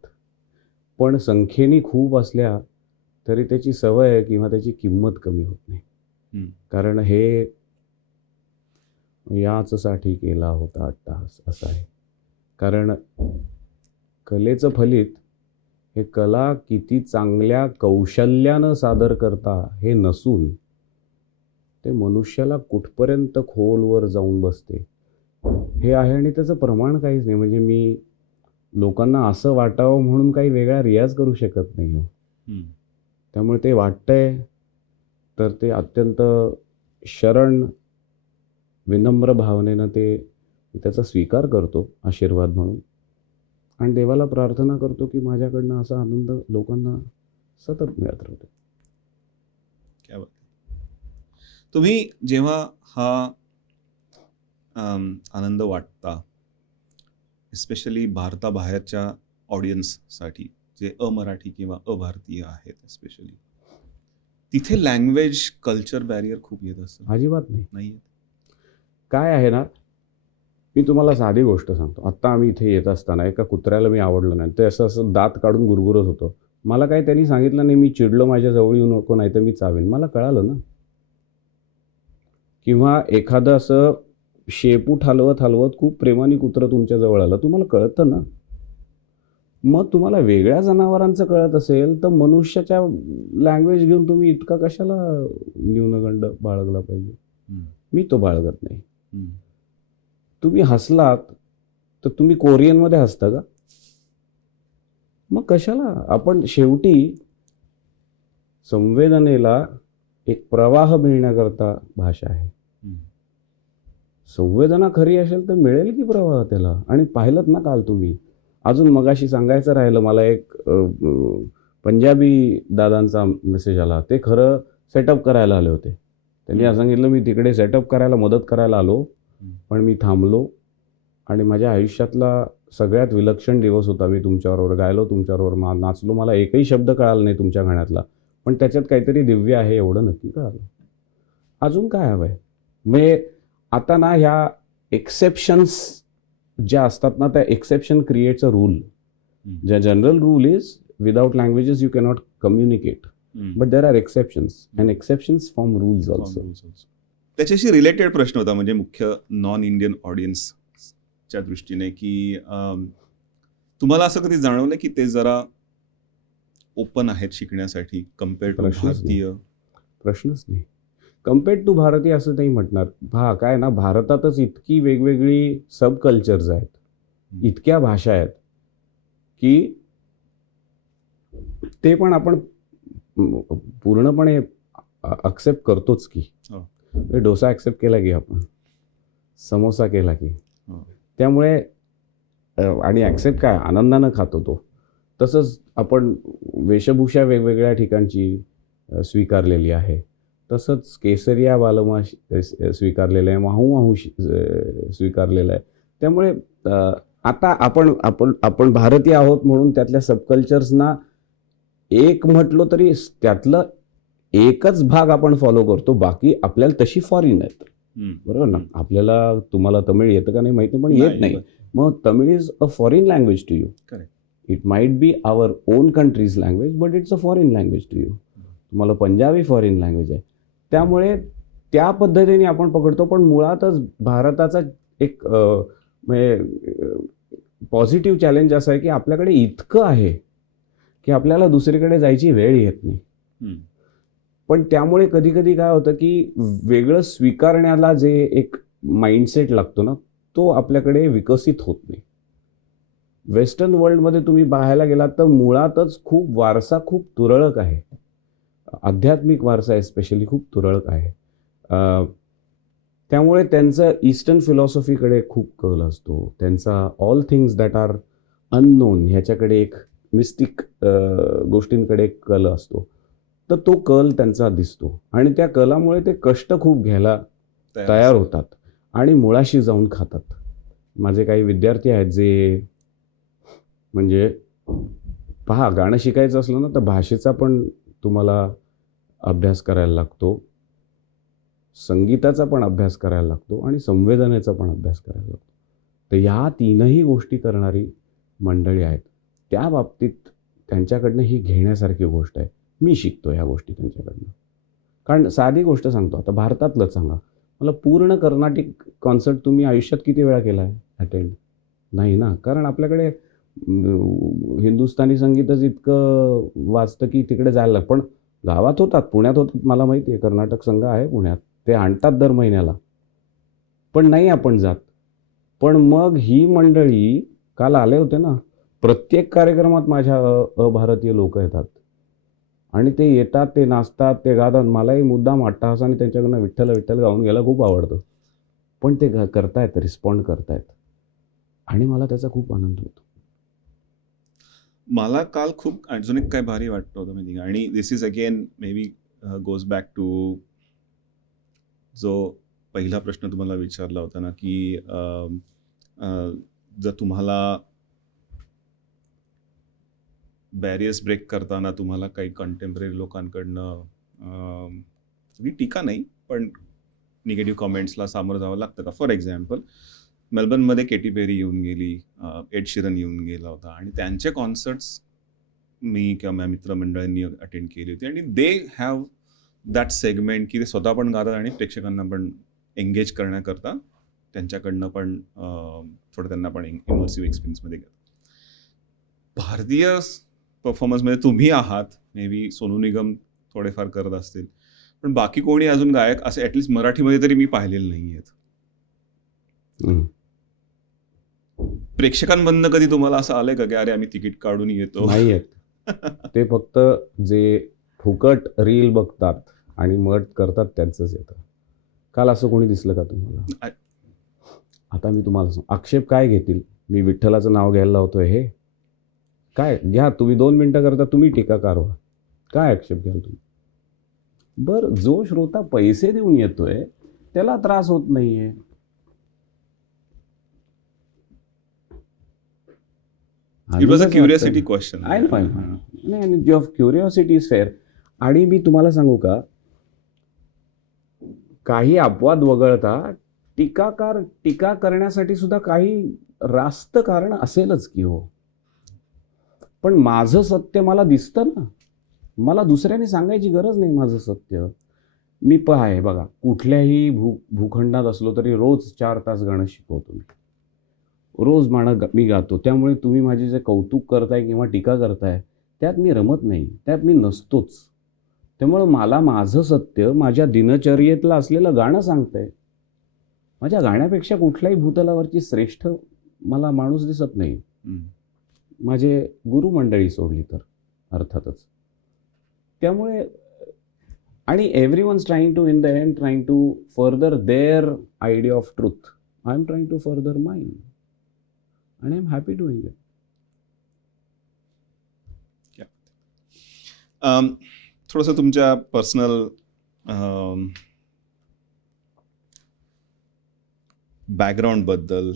पण संख्येने खूप असल्या तरी त्याची सवय किंवा त्याची किंमत कमी होत नाही. कारण हे याचसाठी केला होता अट्टहास असं आहे. कारण कलेचं फलित हे कला किती चांगल्या कौशल्यानं सादर करता हे नसून ते मनुष्याला कुठपर्यंत खोलवर जाऊन बसते हे आहे आणि त्याचं प्रमाण काहीच नाही. म्हणजे मी लोकांना असं वाटावं म्हणून काही वेगळा रियाज करू शकत नाही हो. त्यामुळे ते वाटतंय तर ते अत्यंत शरण विनम्र भावनेनं ते मी त्याचा स्वीकार करतो आशीर्वाद म्हणून आणि देवाला प्रार्थना करतो की माझ्याकडनं असा आनंद लोकांना सतत मिळत राहतो. क्या बात आहे. तुम्ही जेव्हा हा आनंद वाटता, एस्पेशली भारताबाहेरच्या ऑडियन्ससाठी जे अमराठी किंवा अभारतीय आहेत एस्पेशली, तिथे लँग्वेज कल्चर बॅरियर खूप येत असतं? अजिबात नाही. नाही येत? काय आहे ना, मी तुम्हाला साधी गोष्ट सांगतो. आत्ता आम्ही इथे येत असताना एका कुत्र्याला मी आवडलं नाही. ते असं असं दात काढून गुरगुरत होतं. मला काही त्यांनी सांगितलं नाही. मी चिडलो, माझ्या जवळ येऊ नको नाही तर मी चावेन. मला कळालं ना. किंवा एखादं असं शेपूट हलवत हलवत खूप प्रेमाने कुत्रं तुमच्या जवळ आलं, तुम्हाला कळतं ना. मग तुम्हाला वेगळ्या जनावरांचं कळत असेल तर मनुष्याच्या लँग्वेज घेऊन तुम्ही इतका कशाला न्यूनगंड बाळगला पाहिजे. मी तो बाळगत नाही. तुम्ही हसलात तर तुम्ही कोरियनमध्ये हसता का? मग कशाला? आपण शेवटी संवेदनेला एक प्रवाह मिळण्याकरता भाषा आहे. संवेदना खरी असेल तर मिळेल की प्रवाह त्याला. आणि पाहिलं ना काल तुम्ही, अजून मगाशी सांगायचं राहिलं मला, एक पंजाबी दादांचा मेसेज आला. ते खरं सेटअप करायला आले होते. त्यांनी असं सांगितलं, मी तिकडे सेटअप करायला मदत करायला आलो, पण मी थांबलो आणि माझ्या आयुष्यातला सगळ्यात विलक्षण दिवस होता. मी तुमच्याबरोबर गायलो, तुमच्याबरोबर नाचलो. मला एकही शब्द कळाला नाही तुमच्या गाण्यातला, पण त्याच्यात काहीतरी दिव्य आहे एवढं नक्की कळालं. अजून काय हवं आहे? म्हणजे आता ना ह्या एक्सेप्शन्स ज्या असतात ना, त्या एक्सेप्शन क्रिएट्स अ रूल. ज्या general rule is without languages you cannot communicate, but there are exceptions and exceptions form rules also. त्याच्याशी रिलेटेड प्रश्न होता, म्हणजे मुख्य नॉन इंडियन ऑडियन्सच्या दृष्टीने, की तुम्हाला असं कधी जाणवलं की ते जरा ओपन आहेत शिकण्यासाठी कम्पेअर्ड टू भारतीय? प्रश्नच नाही. कम्पेअर्ड टू भारतीय असं नाही म्हटणार. काय ना, भारतातच इतकी वेगवेगळी सब कल्चर्स आहेत, इतक्या भाषा आहेत की ते पण आपण पूर्णपणे अक्सेप्ट करतोच की. डोसा ॲक्सेप्ट केला की आपण, समोसा केला की. त्यामुळे आणि ॲक्सेप्ट काय, आनंदानं खातो तो. तसंच आपण वेशभूषा वेगवेगळ्या ठिकाणची स्वीकारलेली आहे. तसंच केसरिया बालमा स्वीकारलेलं आहे, माहू स्वीकारलेलं आहे. त्यामुळे आता आपण भारतीय आहोत म्हणून त्यातल्या सबकल्चर्सना एक म्हटलो तरी त्यातलं एकच भाग आपण फॉलो करतो, बाकी आपल्याला तशी फॉरिन आहेत. बरोबर ना. आपल्याला, तुम्हाला तमिळ येतं का नाही माहिती, पण येत नाही. मग Tamil is a foreign language to you. It might be our own country's language, but it's a foreign language to you. तुम्हाला पंजाबी फॉरिन लँग्वेज आहे. त्यामुळे त्या पद्धतीने आपण पकडतो. पण मुळातच भारताचा एक म्हणजे पॉझिटिव्ह चॅलेंज असं आहे की आपल्याकडे इतकं आहे की आपल्याला दुसरीकडे जायची वेळ येत नाही. पण त्यामुळे कधी कधी काय होतं की वेगळं स्वीकारण्याला जे एक माइंडसेट लागतो ना, तो आपल्याकडे विकसित होत नाही. वेस्टर्न वर्ल्डमध्ये तुम्ही पाहायला गेलात तर मुळातच वारसा खूप तुरळक आहे. आध्यात्मिक वारसा एस्पेशली खूप तुरळक आहे. त्यामुळे त्यांचं ईस्टर्न फिलॉसॉफीकडे खूप कल असतो. त्यांचा all things that are unknown ह्याच्याकडे एक मिस्टिक गोष्टींकडे एक कल असतो. तर तो कल त्यांचा दिसतो आणि त्या कलामुळे ते कष्ट खूप घ्यायला तयार होतात आणि मुळाशी जाऊन खातात. माझे काही विद्यार्थी आहेत जे, म्हणजे पहा, गाणं शिकायचं असलं ना तर भाषेचा पण तुम्हाला अभ्यास करायला लागतो, संगीताचा पण अभ्यास करायला लागतो आणि संवेदनेचा पण अभ्यास करायला लागतो. तर ह्या तीनही गोष्टी करणारी मंडळी आहेत. त्या बाबतीत त्यांच्याकडनं ही घेण्यासारखी गोष्ट आहे. मी शिकतो ह्या गोष्टी त्यांच्याकडनं. कारण साधी गोष्ट सांगतो, आता भारतातलंच सांगा, मला पूर्ण कर्नाटिक कॉन्सर्ट तुम्ही आयुष्यात किती वेळा केला आहे अटेंड? नाही ना. कारण आपल्याकडे हिंदुस्थानी संगीतच इतकं वाजतं की तिकडे जायला लागतं. पण गावात होतात, पुण्यात होतात, मला माहिती आहे. कर्नाटक संघ आहे पुण्यात, ते आणतात दर महिन्याला, पण नाही आपण जात. पण मग ही मंडळी काल आले होते ना, प्रत्येक कार्यक्रमात माझ्या अभारतीय लोक येतात आणि ते येतात, ते नाचतात, ते गातात. मलाही मुद्दाम अट्टहासाने त्यांच्याकडनं विठ्ठल विठ्ठल गाऊन घ्यायला खूप आवडतं. पण ते करतायत, रिस्पॉन्ड करतायत आणि मला त्याचा खूप आनंद होतो. मला काल खूप अजून एक काय भारी वाटतं होतं माहिती का, आणि this is again may be goes back to जो पहिला प्रश्न तुम्हाला विचारला होता ना, की जर तुम्हाला बॅरियर्स ब्रेक करताना तुम्हाला काही कंटेम्पररी लोकांकडनं ती टीका नाही पण निगेटिव्ह कॉमेंट्सला सामोरं जावं लागतं का. फॉर एक्झाम्पल मेलबर्नमध्ये केटी पेरी येऊन गेली, एड शिरन येऊन गेला होता, आणि त्यांचे कॉन्सर्ट्स मी किंवा माझ्या मित्रमंडळींनी अटेंड केली होती, आणि दे हॅव दॅट सेगमेंट की ते स्वतः पण गातात आणि प्रेक्षकांना पण एंगेज करण्याकरता त्यांच्याकडनं पण थोडं त्यांना पण इमर्सिव्ह एक्सपिरियन्समध्ये घेतात. भारतीय परफॉर्मन्समध्ये तुम्ही आहात, मे बी सोनू निगम थोडेफार करत असतील, पण बाकी कोणी अजून गायक असे ॲटलिस्ट मराठीमध्ये तरी मी पाहिलेले नाही आहेत. प्रेक्षकांमधनं कधी तुम्हाला असं आलंय का की अरे आम्ही तिकीट काढून येतो? नाही आहेत. ते फक्त जे फुकट रील बघतात आणि मत करतात त्यांचंच येतं. काल असं कोणी दिसलं का तुम्हाला? आता मी तुम्हाला सांगू, आक्षेप काय घेतील? मी विठ्ठलाचं नाव घ्यायला लावतोय हे काय घ्या तुम्ही, 2 मिनिटं करता तुम्ही टीकाकार व्हा, काय आक्षेप घ्याल तुम्ही? बरं, जो श्रोता पैसे देऊन येतोय त्याला त्रास होत नाहीये. It was a curiosity question. I know, नाही, युअर क्युरिओसिटी इज फेअर. आणि मी तुम्हाला सांगू का, काही अपवाद वगळता टीका करण्यासाठी सुद्धा काही रास्त कारण असेलच की हो. पण माझं सत्य मला दिसतं ना, मला दुसऱ्याने सांगायची गरज नाही माझं सत्य. मी आहे बघा, कुठल्याही भूखंडात असलो तरी रोज 4 तास गाणं शिकवतो मी, रोज मी गातो. त्यामुळे तुम्ही माझे जे कौतुक करताय किंवा टीका करताय त्यात मी रमत नाही, त्यात मी नसतोच. त्यामुळं मला माझं सत्य माझ्या दिनचर्येतलं असलेलं गाणं सांगतंय. माझ्या गाण्यापेक्षा कुठल्याही भूतलावरची श्रेष्ठ मला माणूस दिसत नाही, माझे गुरुमंडळी सोडली तर अर्थातच. त्यामुळे आणि everyone's trying to in the end trying to further their idea of truth. I am trying to further mine आणि I am happy doing it. थोडंसं तुमच्या पर्सनल बॅकग्राऊंडबद्दल,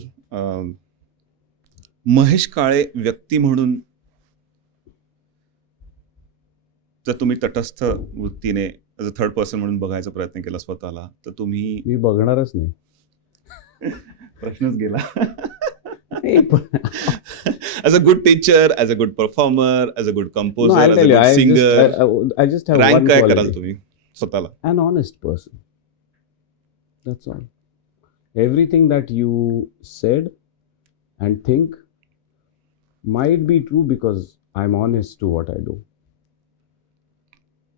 महेश काळे व्यक्ती म्हणून जर तुम्ही तटस्थ वृत्तीने ॲज अ थर्ड पर्सन म्हणून बघायचा प्रयत्न केला स्वतःला, तर तुम्ही? मी बघणारच नाही. प्रश्नच गेला. As a good teacher, as a good performer, as a good composer, as a good singer, rank काय कराल तुम्ही स्वतःला? An honest person. That's all. Everything that you said and think might be true because I'm honest to what I do.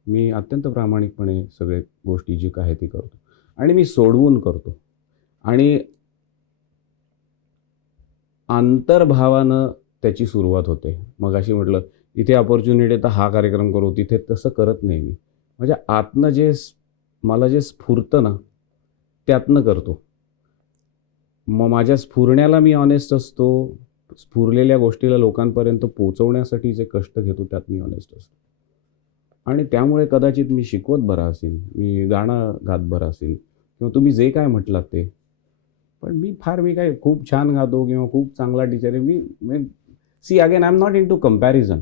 मी अत्यंत प्रामाणिकपणे सगळे गोष्टी जी काय ती करतो आणि मी सोडवून करतो आणि अंतर्भावानं त्याची सुरुवात होते. मग अशी म्हटलं इथे अपॉर्च्युनिटी तर हा कार्यक्रम करू, तिथे तसं करत नाही मी. म्हणजे आतनं मला जे स्फुरतं ना त्यातनं करतो. मग माझ्या स्फुरण्याला मी ऑनेस्ट असतो, स्फुरलेल्या गोष्टीला लोकांपर्यंत पोचवण्यासाठी जे कष्ट घेतो त्यात मी ऑनेस्ट असतो. आणि त्यामुळे कदाचित मी शिकवत बरा असेल, मी गाणं गात बरा असेल किंवा तुम्ही जे काय म्हटलात ते. पण मी काय खूप छान गातो किंवा खूप चांगला टीचर आहे मी see again I am not in to comparison.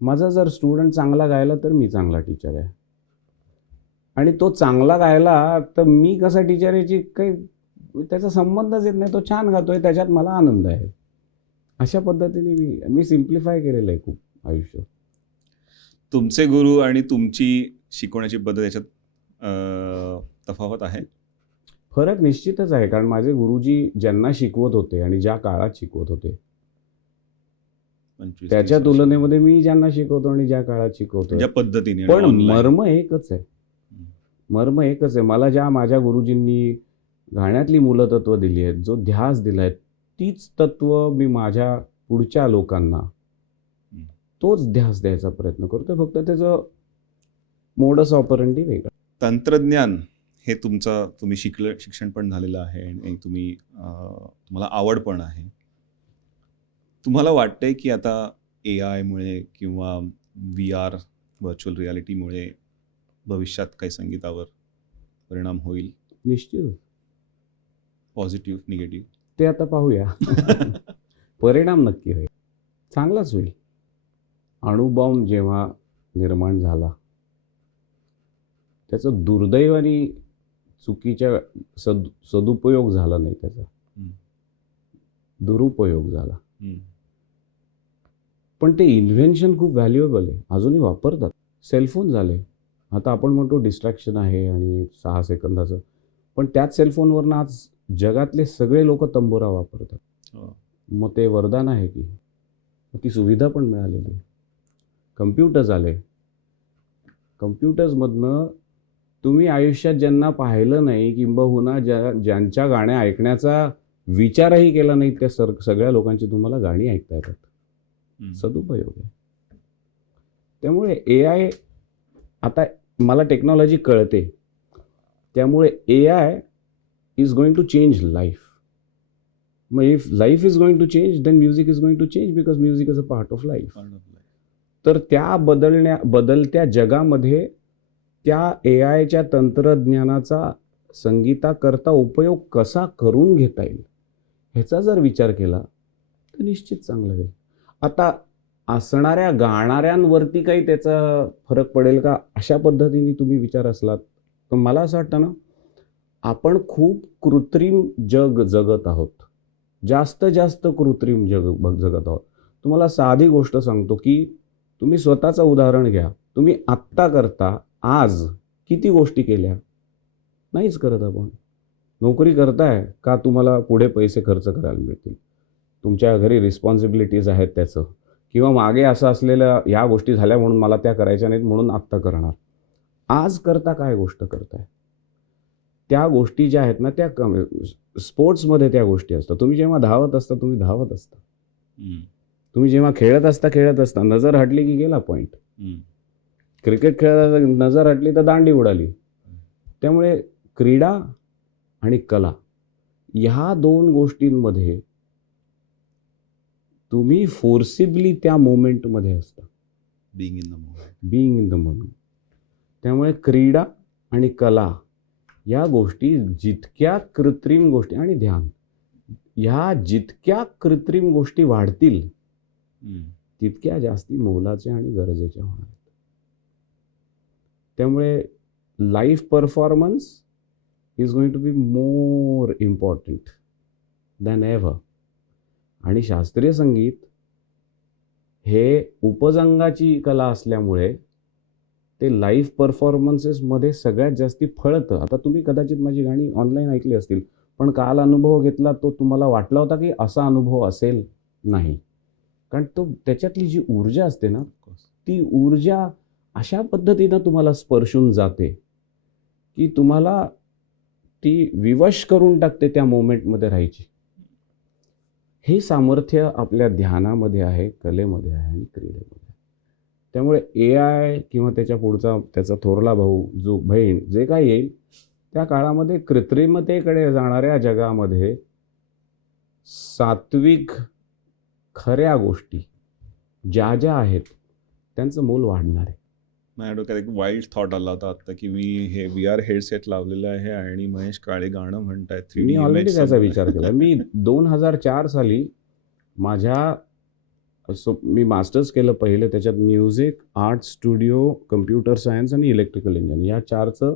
माझा जर स्टुडंट चांगला गायला तर मी चांगला टीचर आहे, आणि तो चांगला गायला तर मी कसा टीचर याची काही त्याचा संबंधच येत नाही. तो छान गातोय त्याच्यात मला आनंद आहे. अशा पद्धतीने मी सिम्प्लिफाय केलेलं आहे खूप आयुष्य. तुमचे गुरु आणि तुमची शिकवण्याची पद्धत याच्यात तफावत आहे? फरक निश्चितच आहे, कारण माझे गुरुजी ज्यांना शिकवत होते आणि ज्या काळात शिकवत होते त्याच्या तुलनेमध्ये मी ज्यांना शिकवतो आणि ज्या काळात शिकवतो ज्या पद्धतीने, पण मर्म एकच आहे. मर्म एकच आहे. मला ज्या माझ्या गुरुजींनी गाण्यातली मूलतत्व दिली आहेत, जो ध्यास दिला आहे, तीच तत्व मी माझ्या पुढच्या लोकांना तोच ध्यास द्यायचा प्रयत्न करतो. फक्त त्याचं मोडस ऑपरंडी वेगळं. तंत्रज्ञान हे तुम्ही शिक्षण पण झालेलं आहे आणि तुम्हाला आवड पण आहे. तुम्हाला वाटतंय की आता AI मुळे किंवा VR व्हर्च्युअल रियालिटीमुळे भविष्यात काही संगीतावर परिणाम होईल? निश्चित पॉझिटिव्ह, निगेटिव्ह? ते आता पाहूया. परिणाम नक्की होईल, चांगलाच होईल. अणुबॉम्ब जेव्हा निर्माण झाला, त्याचं दुर्दैवाने चुकीच्या सदुपयोग झाला नाही, त्याचा दुरुपयोग झाला. पण ते इन्व्हेन्शन खूप व्हॅल्युएबल आहे, अजूनही वापरतात. सेलफोन झाले, आता आपण म्हणतो डिस्ट्रॅक्शन आहे आणि 6 सेकंदाचं, पण त्याच सेलफोनवरनं आज जगातले सगळे लोक तंबोरा वापरतात. मग ते वरदान आहे की ती सुविधा पण मिळालेली. कम्प्युटर्स आले, कम्प्युटर्समधनं तुम्ही आयुष्यात ज्यांना पाहिलं नाही किंबहुना ज्यांच्या गाण्या ऐकण्याचा विचारही केला नाही, त्या सगळ्या लोकांची तुम्हाला गाणी ऐकता येतात. सदुपयोग आहे. त्यामुळे AI, आता मला टेक्नॉलॉजी कळते, त्यामुळे AI is going to change life. मग if life is going to change, then music is going to change, because music is a part of life. तर त्या बदलत्या जगामध्ये त्या AIच्या तंत्रज्ञानाचा संगीताकरता उपयोग कसा करून घेता येईल ह्याचा जर विचार केला तर निश्चित चांगलं होईल. आता असणाऱ्या गाणाऱ्यांवरती काही त्याचा फरक पडेल का, अशा पद्धतीने तुम्ही विचार असलात तर मला असं वाटतं ना, आपण खूप कृत्रिम जग जगत आहोत, जास्त कृत्रिम जग जगत आहोत. तुम्हाला साधी गोष्ट सांगतो की तुम्ही स्वतःचं उदाहरण घ्या. तुम्ही आत्ता करता आज किती गोष्टी केल्या? नाहीच करत आपण. नोकरी करताय का तुम्हाला पुढे पैसे खर्च करायला मिळतील, तुमच्या घरी रिस्पॉन्सिबिलिटीज आहेत त्याचं, किंवा मागे असं असलेल्या ह्या गोष्टी झाल्या म्हणून मला त्या करायच्या नाहीत म्हणून आत्ता करणार. आज करता काय गोष्ट करताय? त्या गोष्टी ज्या आहेत ना, त्या स्पोर्ट्समध्ये त्या गोष्टी असतात. तुम्ही जेव्हा धावत असता तुम्ही धावत असता, तुम्ही जेव्हा खेळत असता नजर हटली की गेला पॉईंट. क्रिकेट खेळत नजर हटली तर दांडी उडाली. त्यामुळे क्रीडा आणि कला ह्या 2 गोष्टींमध्ये तुम्ही फोर्सिबली त्या मोमेंटमध्ये असता, बिईंग इन द मोमेंट. त्यामुळे क्रीडा आणि कला या गोष्टी जितक्या कृत्रिम गोष्टी आणि ध्यान ह्या जितक्या कृत्रिम गोष्टी वाढतील तितक्या जास्ती मोलाच्या आणि गरजेच्या होणार. त्यामुळे life performance is going to be more important than ever. आणि शास्त्रीय संगीत हे उपजंगाची कला असल्यामुळे ते लाईव्ह परफॉर्मन्सेसमध्ये सगळ्यात जास्ती फळतं. आता तुम्ही कदाचित माझी गाणी ऑनलाईन ऐकली असतील, पण काल अनुभव घेतला तो तुम्हाला वाटला होता की असा अनुभव असेल नाही, कारण तो त्याच्यातली जी ऊर्जा असते ना, ती ऊर्जा अशा पद्धतीनं तुम्हाला स्पर्शून जाते की तुम्हाला ती विवश करून टाकते त्या मोमेंटमध्ये राहायची. हे सामर्थ्य आपल्या ध्यानामध्ये आहे, कलेमध्ये आहे आणि क्रीडेमध्ये. त्यामुळे AI किंवा त्याच्या पुढचा त्याचा थोरला भाऊ जो बहीण जे काही येईल त्या काळामध्ये कृत्रिमतेकडे जाणाऱ्या जगामध्ये सात्विक खऱ्या गोष्टी ज्या आहेत त्यांचं मोल वाढणार आहे. माझ्या डोक्यात एक वाईल्ड थॉट आला होता आता की मी हे VR हेडसेट लावलेलं आहे आणि महेश काळे गाणं म्हणतायत. मी ऑलरेडी त्याचा विचार केला. मी 2004 साली मी मास्टर्स केलं पहिले, त्याच्यात music, art studio, computer science आणि इलेक्ट्रिकल इंजिनिअरिंग या 4चं.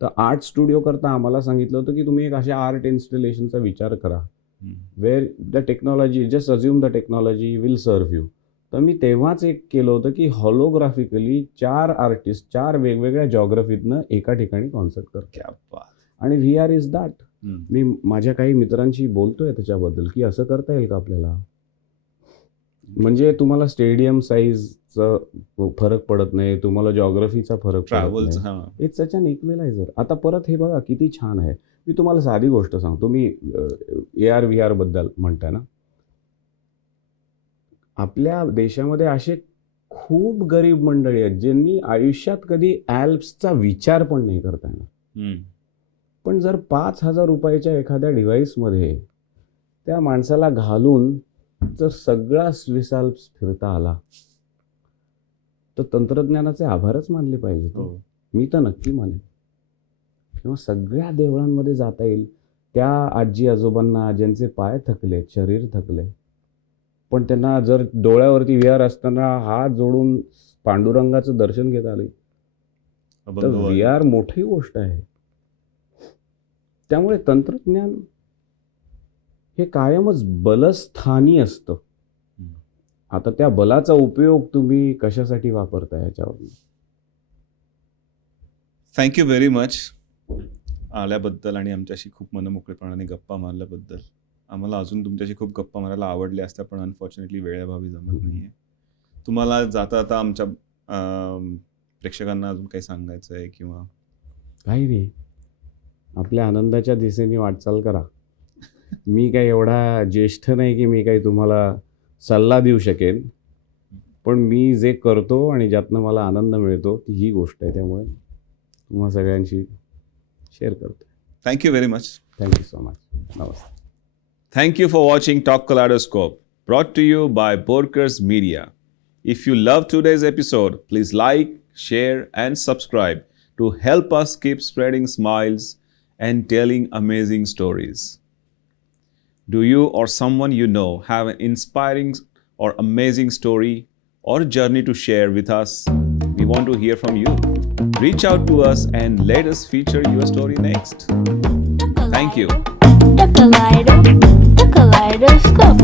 तर आर्ट स्टुडिओ करता आम्हाला सांगितलं होतं की तुम्ही एक अशा आर्ट इन्स्टलेशनचा विचार करा where the technology, just assume the technology will serve you. तर मी तेव्हाच एक केलं होतं की हॉलोग्राफिकली 4 आर्टिस्ट 4 वेगवेगळ्या जॉग्रफीतनं एका ठिकाणी कॉन्सर्ट करतो. आणि VR इज दॅट. मी माझ्या काही मित्रांशी बोलतोय त्याच्याबद्दल की असं करता येईल का आपल्याला. म्हणजे तुम्हाला स्टेडियम साईजचा फरक पडत नाही, तुम्हाला जॉग्रफीचा फरक पडत नाही. इट्स सच अन इक्वलायझर. आता परत हे बघा किती छान आहे. मी तुम्हाला साधी गोष्ट सांगतो. मी AR VR बद्दल म्हणताय ना, आपल्या देशामध्ये असे खूप गरीब मंडळी आहेत ज्यांनी आयुष्यात कधी ॲल्प्सचा विचार पण नाही करता येणार. पण जर 5,000 रुपयाच्या एखाद्या डिव्हाइसमध्ये त्या माणसाला घालून जर सगळा स्विसाल फिरता आला तर तंत्रज्ञानाचे आभारच मानले पाहिजेत. मी तर नक्की मानेन. किंवा सगळ्या देवळांमध्ये जाता येईल. त्या आजी आजोबांना ज्यांचे पाय थकले, शरीर थकले, पण त्यांना जर डोळ्यावरती VR असताना हात जोडून पांडुरंगाचं दर्शन घेता आले तर VR मोठी गोष्ट आहे. त्यामुळे तंत्रज्ञान हे कायमच बलस्थानी असतं. आता त्या बलाचा उपयोग तुम्ही कशासाठी वापरता याच्यावर. थँक्यू व्हेरी मच आल्याबद्दल आणि आमच्याशी खूप मनमोकळेपणाने गप्पा मारल्याबद्दल. आम्हाला अजून तुमच्याशी खूप गप्पा मारायला आवडल्या असत्या, पण अनफॉर्च्युनेटली वेळेअभावी जमत नाही आहे. तुम्हाला जाता जाता आमच्या प्रेक्षकांना अजून काही सांगायचं आहे किंवा काही नाही, आपल्या आनंदाच्या दिशेने वाटचाल करा. मी काही एवढा ज्येष्ठ नाही की मी काही तुम्हाला सल्ला देऊ शकेन, पण मी जे करतो आणि ज्यातनं मला आनंद मिळतो ती ही गोष्ट आहे. त्यामुळे तुम्हा सगळ्यांशी शेअर करतो. Thank you very much. Thank you so much. Namaste. Thank you for watching Talk Kaleidoscope, brought to you by Borkers Media. If you love today's episode, please like, share, and subscribe to help us keep spreading smiles and telling amazing stories. Do you or someone you know have an inspiring or amazing story or journey to share with us? We want to hear from you. Reach out to us and let us feature your story next. Thank you. The Kaleidoscope.